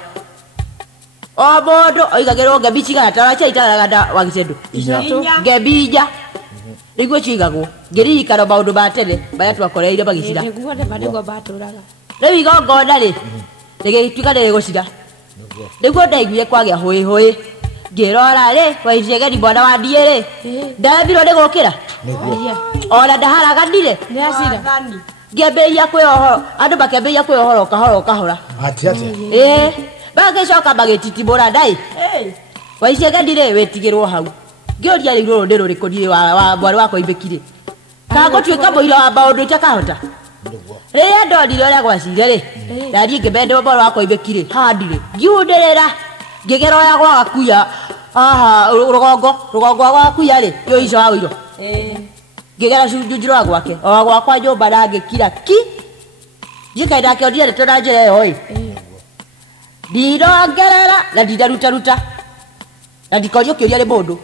o må ndå oigagä rwo ngembi cigana taracia itaraganda wa gä cendå ngembi inya nä guo cigagwo ngä ririkana maå ndå ma tene marä a twakoreire magä cira rä u igongona rä nä gä tuika nä rä gå cira nä guo ndaiguire kwagä a hå hå ngä rora rä waicegeni mwana wa ndiä rä ndambirwo nä gå kä ra ona ndaharaganire ngä ambä ria kwä ohoro andå makä ambä ria kwä ohoro kahora kahora bagä coka magä titimå ra ndai waicegeni rä wä tigä rwo hau ngä å ria rä u rå rå ndä rå rä kå niä mwarä wakwa imbä kirä kagå tuä ka må ira wa maå ndå itakahota rä rä a ndonire å rä a gwacire rä naniä ngä mende mwarä wakwa imbä kirä handirä ngiundä rä ra ngä gera å ya gwa gakuya rå gongo gwa gakuya rä yo ico wa å iro ngä gera njunjå rwa gwake o gwakwa nyå mba na ngä kira ki ndiä kaä ndake ondire ndeto na njä ra ä yo ä ndirongerera na ndindarutaruta na ndikorio kä å ria nä må ndå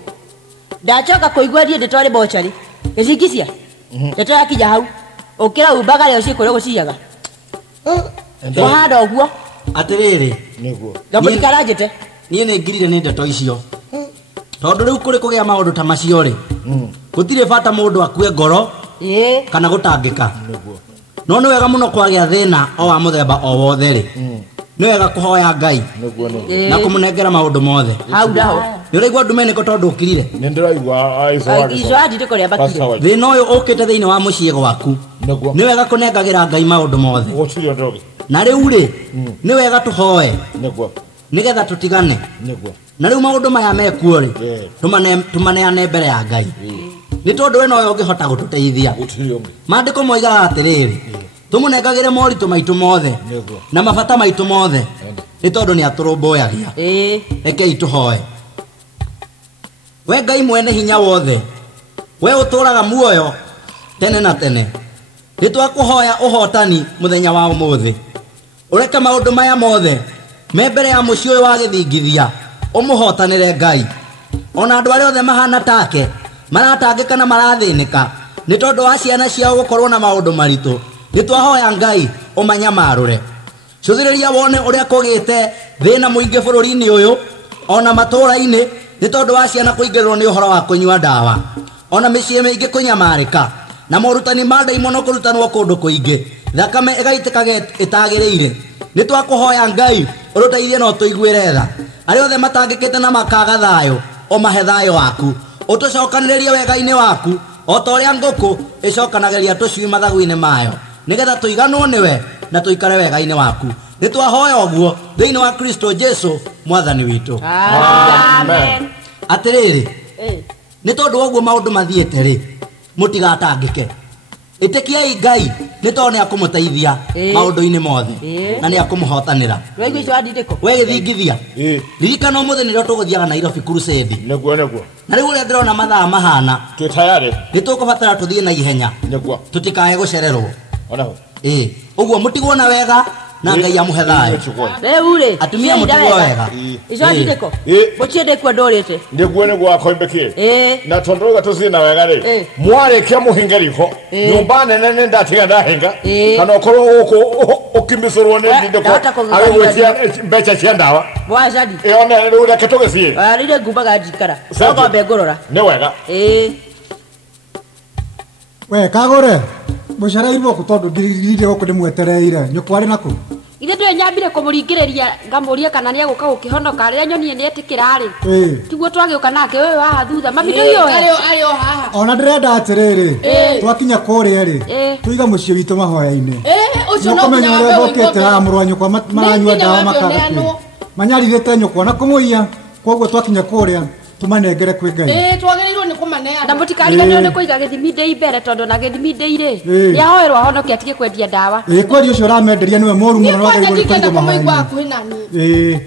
ndacoka kå igua ndiä ndeto rä mocarä gä cingicia ndeto yakinya hau å kä raumbaga rä o ciä kå rä gå ciaga wahanda å guo atä rä rä ngambå ndikaranjä te niä nä ngirire nä ndeto icio tondå rä u kå rä kå gä a maå ndå ta macio rä gå tirä bata må ndå akue ngoro kana gå tangä ka no nä wega må no kwagä a thä na o wa må themba o wothe rä nä wega kå hoya Ngai na kå må nengera maå ndå mothe hau ndaho nä å raigua ndumenä tondå å kirire nä ndä raigua ico andindä kå rä a mbakire thä na å yå å kä te thä inä wa må ciä gwaku nä wega kå nengagä ra Ngai maå ndå mothe na rä u rä nä wega tå hoe nä getha tå tigane na rä u maå ndå maya mekuo rä tå maneane mbere ya Ngai nä tondå we nowe å ngä hota gå tå teithia mandä ko moigaga atä rä rä tå må nengagä re moritå maitå mothe na mabata maitå mothe nä tondå nä atå rå mbåyagia rekei tå hoe we Ngai mwene hinya wothe we å tå raga muoyo tene na tene nä twakå hoya å hotani må thenya wa å må thä å reke maå ndå maya mothe me mbere ya må ciä å yå wa gä thingithia å må hotanä re Ngai ona andå arä othe mahana take maratangä ka na marathä nä ka nä tondå wa ciana ciao gå korwo na maå ndå maritå nä twahoya Ngai å manyamarå re cå thä rä ria wone å rä a kå gä te thä na må ingä bå rå ri-inä å yå ona matå ra-inä nĩ tondũ wa ciana kũingĩrĩrwo nĩ ũhoro wa kũnyua ndawa ona mĩciĩ mĩingĩ kũnyamarĩka na morutani ma ndaimono kũrutanwo kũndũ kũingĩ thakame ĩgaitĩkaga ĩtagĩrĩire nĩ twakũhoya Ngai ũrũteithie no tũiguĩre tha arĩa othe matangĩkĩte na makaga thayũ o mahe thayũ waku ũtũcokanĩrĩrie wega-inĩ waku o ta ũrĩa ngũkũ ĩcokanagĩria tũcui mathagu-inĩ mayo nĩgetha tũiganwo nĩwe na tũikare wega-inĩ waku nĩ twahoya ũguo thĩinĩ wa Kristo Jesũ mwathani witũ Amen. atĩrĩrĩ nĩ tondũ ũguo maũndũ mathiĩte rĩ mũtigatangĩke ĩtĩkiai Ngai nĩ tondũ nĩ akũmũteithia maũndũ-inĩ mothe na nĩ akũmũhotanĩra we gĩthingithia ririkana ũmũthĩ nĩrĩo tũgũthiaga Nairobi crusade na rĩu ũrĩa ndĩrona mathaa mahana nĩ tũkũbatara tũthiĩ na ihenya tũtikae gũcererwo ũguo mũtigwo na wega na Ngai amũhe thayũ rĩu-rĩ atumia mũtigwo wega ico ndĩko gũtirĩ ndĩkua ndũrĩte nĩguo akoimbĩkire na tondũ rũga tũthiĩ na wega rĩ mwarĩkia mũhinge riko nyũmba nene nĩ ndatiga ndahinga kana ũkorwo gũkũ ũkĩmbicũrwo nĩ ndindĩko agĩgwĩtia mbeca cia ndawa wacadi ona rĩu reke tũgĩthiĩ rĩrĩ ngumbaga njikara ngombe ngũrora nĩ wega we kagore mũcarairwo kũ tondũ ngirire gũkũ ndĩmwetereire nyũkwa arĩ nakũ ithe ndũĩ nyambire kũmũringĩrĩria ngamũria kana nĩ egũka gũkĩhonoka rĩrĩa nyonire nĩ etĩkĩra-rĩ tiguo twagĩũka nake ũyũ haha thutha mami ndũiũĩ ona ndĩrenda atĩrĩrĩ twakinya kũrĩa-rĩ tũiga mũciĩ witũ mahoya-inĩ nĩũkũmenya ũrĩa ngũkĩte haha mũrũ wa nyũkwa maranyua ndawa makagakua manyarirĩte nyũkwa na kũmũiya koguo twakinya kũrĩa tumanengere kwĩ Ngai twagĩrĩirwo nĩ kũmaneana na mũtikariganĩrwo nĩ kũiga gĩthimi ndĩ mbere tondũ na gĩthimi ndĩ-rĩ nĩahoerwo ahonoke atige kwendia ndawa kweli ũcio ũramenderia nĩwe mũru mũno wagĩrĩirwo nĩ kũiga mahoya-inĩ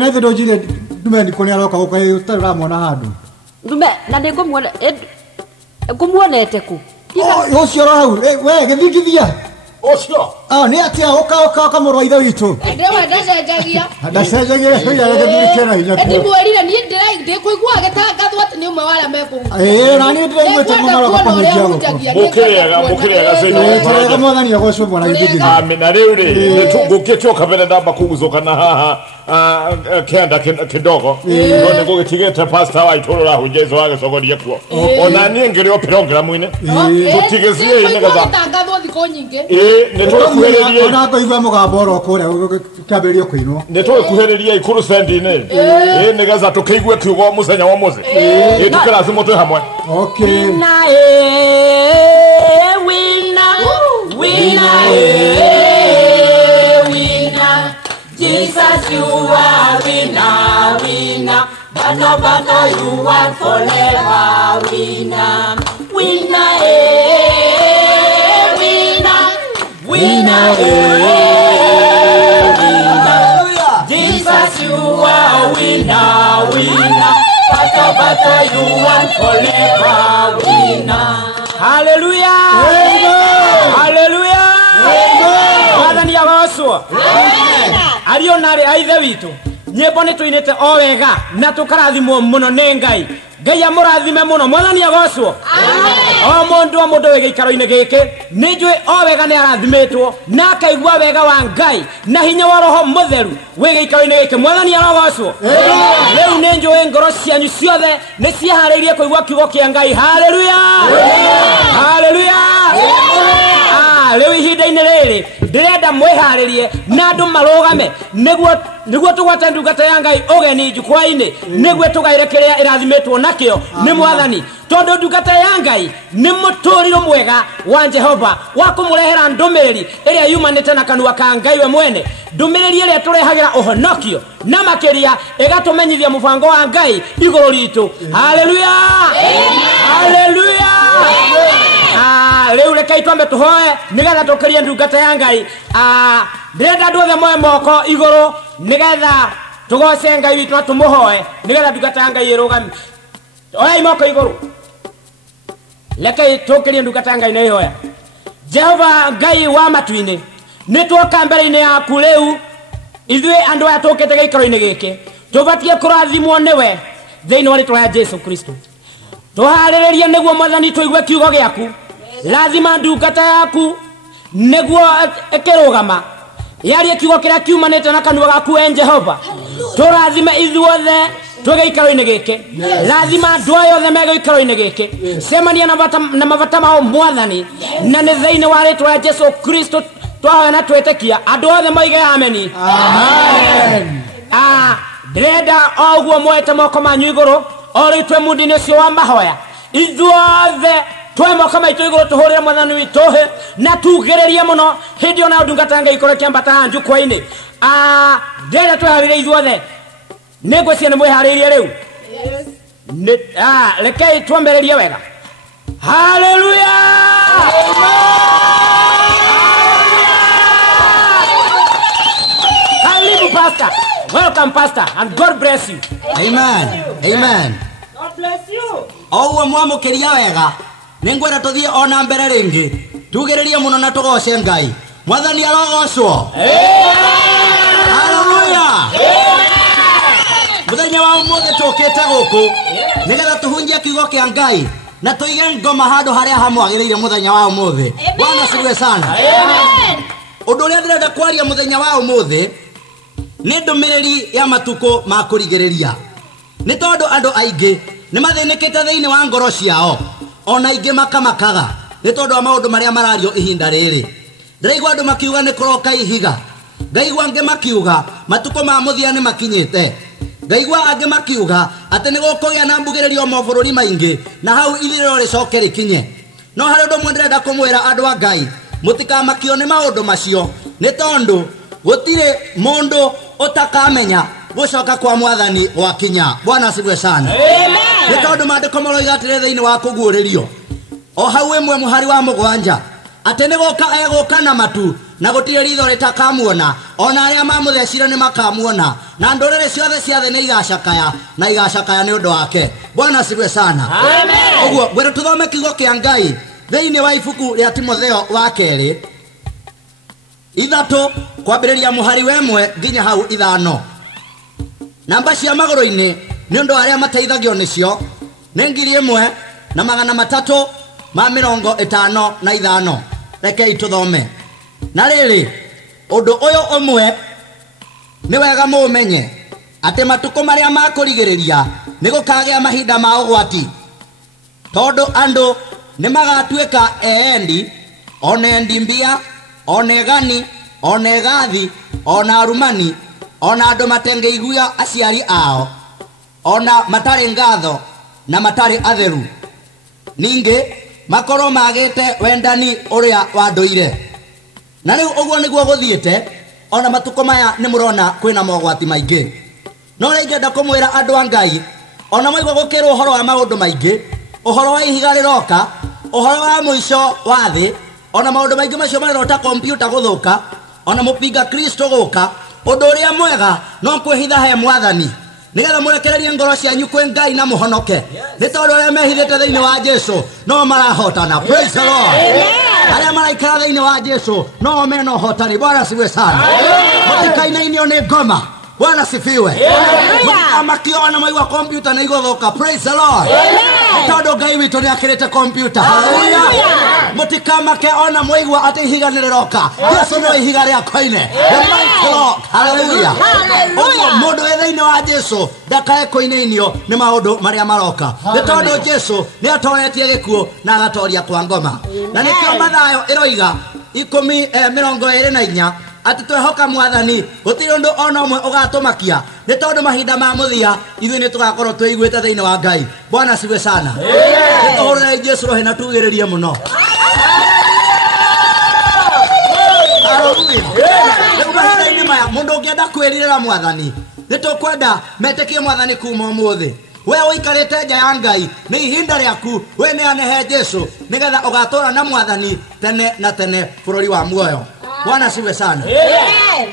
na ithe ndũnjire ndume ndikũ nĩ aroka gũka ũtarĩ ũramwona handũ ndume na nĩ ngũmuonete kũ ũcio hau we gĩthingithia ũcio nĩ atĩa ũka mũrũ wa ithe witũ ndĩwe ndacenjagia ndacenjagia gĩthingithia hinya ndimwĩrire niĩ ndĩkũigua agĩtangathwo atĩ nĩ ũmwe wa arĩa mekũu na niĩ ndĩraiguĩte maroka kũhunjia gũkũ mwathani agocwo mwana gĩthingithia na rĩu rĩ ngũkĩte ũka mbere ndamba kũgucũkana haha kĩanda kĩdogo no nĩ gũgĩtigĩte pastor wa itũũra rahunjia Jesũ agĩcogoria kuo ona niĩ ngĩrĩ o program-inĩ tũtigĩciĩ nĩgetha tangathwo thikũ nyingĩ nĩtũgĩkuhĩrĩrie ona ngoigua mũgambo oro kũrĩa kĩambĩrĩrio kũinwo nĩtũgĩkuhĩrĩrie ikũrũ sendi-inĩ nĩgetha tũkĩigue kiugo mũthenya wa mũthĩ tũkĩrathimwo twĩ hamwe Jesus, you are winner, winner. Bano, you are forever winner. Winner, winner. Winner, winner. Jesus, you are winner, winner. Bano, you are forever winner. Hallelujah. Hallelujah. Mwathani agocwo ario nari aithe witũ nyĩmbo nĩ tũinĩte o wega na tũkarathimwo mũno nĩ Ngai Ngai amũrathime mũno mwathani agocwo o mũndũ wĩ gĩikaro-inĩ gĩkĩ nĩ njũĩ o wega nĩ arathimĩtwo na akaigua wega wa Ngai na hinya wa Roho Mũtheru wĩ gĩikaro-inĩ gĩkĩ mwathani arogocwo rĩu nĩ njũĩ ngoro cianyu ciothe nĩ ciĩharĩirie kũigua kiugo kĩa Ngai haleluya haleluya rĩu ihinda-inĩ rĩrĩ ndĩrenda mwĩharĩrie na andũ marũgame nĩguo tũgwate ndungata ya Ngai ũgeni njukwa-inĩ nĩguo tũgaĩre kĩrĩa ĩrathimĩtwo nakĩo nĩ mwathani tondũ ndungata ya Ngai nĩ mũtũũrĩre mwega wa Jehova wa kũmũrehera ndũmĩrĩri ĩrĩa yumanĩte na kanua ka Ngai we mwene ndũmĩrĩri ĩrĩa tũrehagĩra ũhonokio na makĩria ĩgatũmenyithia mũbango wa Ngai igũrũ ritũ haleluya haleluya rĩu rekei twambe tũhoe nĩgetha tũkĩrie ndungata ya Ngai ndĩrenda andũ othe moe moko igũrũ nĩgetha tũgoce Ngai witũ na tũmũhoe nĩgetha ndungata ya Ngai ĩrũgame oyai moko igũrũ rekei tũkĩrie ndungata ya Ngai na ihoya Jehova Ngai wa matu-inĩ nĩ tuoka mbere-inĩ yaku rĩu ithuĩ andũ aya tũkĩte gĩikaro-inĩ gĩkĩ tũbatie kũrathimwo nĩwe thĩinĩ wa rĩtwa rĩa Jesũ Kristo tũharĩrĩrie nĩguo mwathani tũigue kiugo gĩaku lazima ndungata yaku nĩguo ĩkĩrũgama yarie kiugo kĩrĩa kiumanĩte na kanua gaku Jehova tũrathime ithuothe twege ikaro-inĩ gĩkĩ rathima andũ aya othe mege ikaro-inĩ gĩkĩ semania na mabata mao mwathani na nĩ thĩinĩ wa rĩtwa rĩa Jesu Kristo twahoya na twĩtĩkia andũ othe moige ameni. Ndĩrenda o ũguo moete moko manyu igũrũ o rĩu twĩ mũndũ-inĩ ũcio wa mahoya ithuothe twe moko maitũ igũrũ tũhũrĩre mwathani witũ na tugĩrĩrie mũno hĩndĩ ona ndungata Ngai ikorwo kĩambata njukwa-inĩ. Ndĩrenda twĩharĩrie ithuothe nĩ ngwĩciria nĩ mwĩharĩirie rĩu. Rekei twambĩrĩrie wega. Haleluya! Karibu pastor. Welcome pastor and God bless you. Amen. Amen. God bless you. Owo mwamukiria wega ningwenda tuthie ona mbere ringi tugiririe muno na tugoce Ngai mwathani arogocwo. Haleluya. Muthenya wa umuthi tukite guku nigetha tuhunjie kiugo kia Ngai na tuige ngoma handu haria hamwagiriire muthenya wa umuthi. Bwana asifiwe sana. Amen. Undu uria ndirenda kwaria muthenya wa umuthi ni ndumiriri ya matuko ma kurigiriria ni tondu andu aingi ni mathinikite thiini wa ngoro ciao ona ingi makamakaga ni tondu wa maundu maria marario ihinda riri. Ndiraigua andu makiuga ni kuroka ihiga, ngaigua angi makiuga matuko ma muthia ni makinyite, ngaigua angi makiuga ati ni gukugia na mbugiririo mo bururi maingi na hau ithiriro ricoke rikinye. No hari undu ndirenda kumwira andu a Ngai mutikamakio ni maundu macio ni tondu gutire mundu utakamenya gucoka kwa mwathani wakinya. Bwana asifiwe sana. Amen. Ni tondu maandiko maroiga atire thiini wa kuguuririo o hau imwe muhari wa mugwanja ati ni guka eguka na matu na gutire ritho ritakamuona ona aria mamuthecire ni makamuona na ndurire ciothe ciathe ni igacakaya na igacakaya ni undu wake. Bwana asifiwe sana. Amen. Uguo gwera tuthome kiugo kia Ngai thiini wa ibuku ria Timotheo wa keri 3 kwambĩrĩria muhari wa 1 nginya hau 5. Namba cia magũrũ-inĩ nĩ ũndũ arĩa mateithagio nĩcio nĩ 1355. Rekei tũthome. Na rĩrĩ ũndũ ũyũ ũmwe nĩ wega mũmenye atĩ matukũ marĩa ma kũrigĩrĩria nĩ gũkagĩa mahinda ma ũgwati, tondũ andũ nĩ magatuĩka eendi, ona endi mbia, ona egani, ona egathi, ona arumani, ona andu matengeiguia aciari ao, ona matari ngatho na matari atheru, ningi makorwo magite wendani uria wa nduire. Na riu uguo niguo guthiite ona matuko maya ni murona kwina mogwati maingi. No ringenda kumwira andu a Ngai ona moigwa gukirwo uhoro wa maundu maingi, uhoro wa ihiga riroka, uhoro wa muico wa thi, ona maundu maingi macio marota kompyuta guthuka, ona mupinga Kristo guka. Undu uria mwega no kwihitha he mwathani nigetha murekererie ngoro cianyu kwi Ngai na muhonoke. Ni tondu aria mehithite thiini wa Jesu no marahotana. Praise the Lord. Aria maraikara thiini wa Jesu no mena uhotani. Bwana asifiwe sana. Mutikainainio ni ngoma. Bwana asifiwe. Amakiona maigua kompyuta na igothoka. Praise the Lord. Tondu Ngai witu ni akirite kompyuta. Hallelujah. Mutikamake ona moigua ati ihiga ni riroka. Yesu no ihiga ria koine. Hallelujah. Mundu e thiini wa Jesu ndakae koineinio ni maundu maria maroka. Ni tondu Jesu ni atoretie gikuo na agatoria kwa ngoma. Na nikio Mathayo iroiga 10:24 ati twehoka mwathani gutiri undu ona umwe ugatumakia. Ni tondu mahinda ma muthia ithui ni tugakorwo twiguite thiini wa Ngai. Bwana asifiwe sana. Ni tuhurire Jesu rohe na tugiririe muno. Mahinda-inĩ maya mundu ungienda kwirira mwathani ni tukwenda metekie mwathani kuma umuthi. We uikarite nja ya Ngai ni ihinda riaku we ni anehe Jesu nigetha ugatura na mwathani tene na tene bururi wa muoyo. Bwana asifiwe sana. Amen.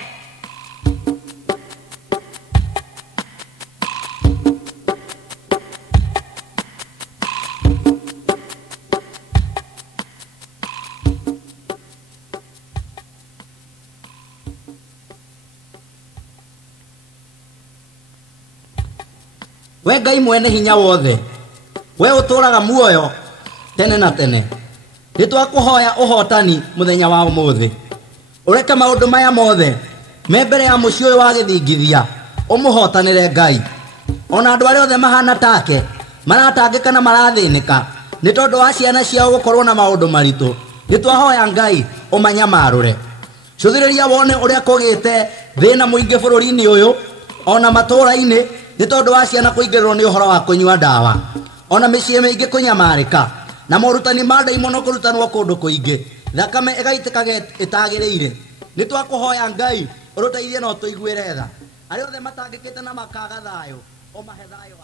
We Ngai mwene hinya wothe, we uturaga muoyo tene na tene, ni twakuhoya uhotani muthenya wa umuthi. Ureke maundu maya mothe me mbere ya mucio wa githingithia umuhotanire Ngai. ona andu aria othe mahana take maratangika na marathinika ni tondu wa ciana ciao gukorwo na maundu maritu nitwahoya Ngai umanyamarure cuthiriria wone uria kugite thina muingi bururi-ini uyu ona matura-ini ni tondu wa ciana kuingirirwo ni uhoro wa kunyua ndawa ona micii mingi kunyamarika na morutani ma ndaimono kurutanwo kundu kuingi thakame igaitikage itagiriire ni twakuhoya Ngai uruteithie no tuiguire tha aria othe matangikite na makaga thayo umahe thayo.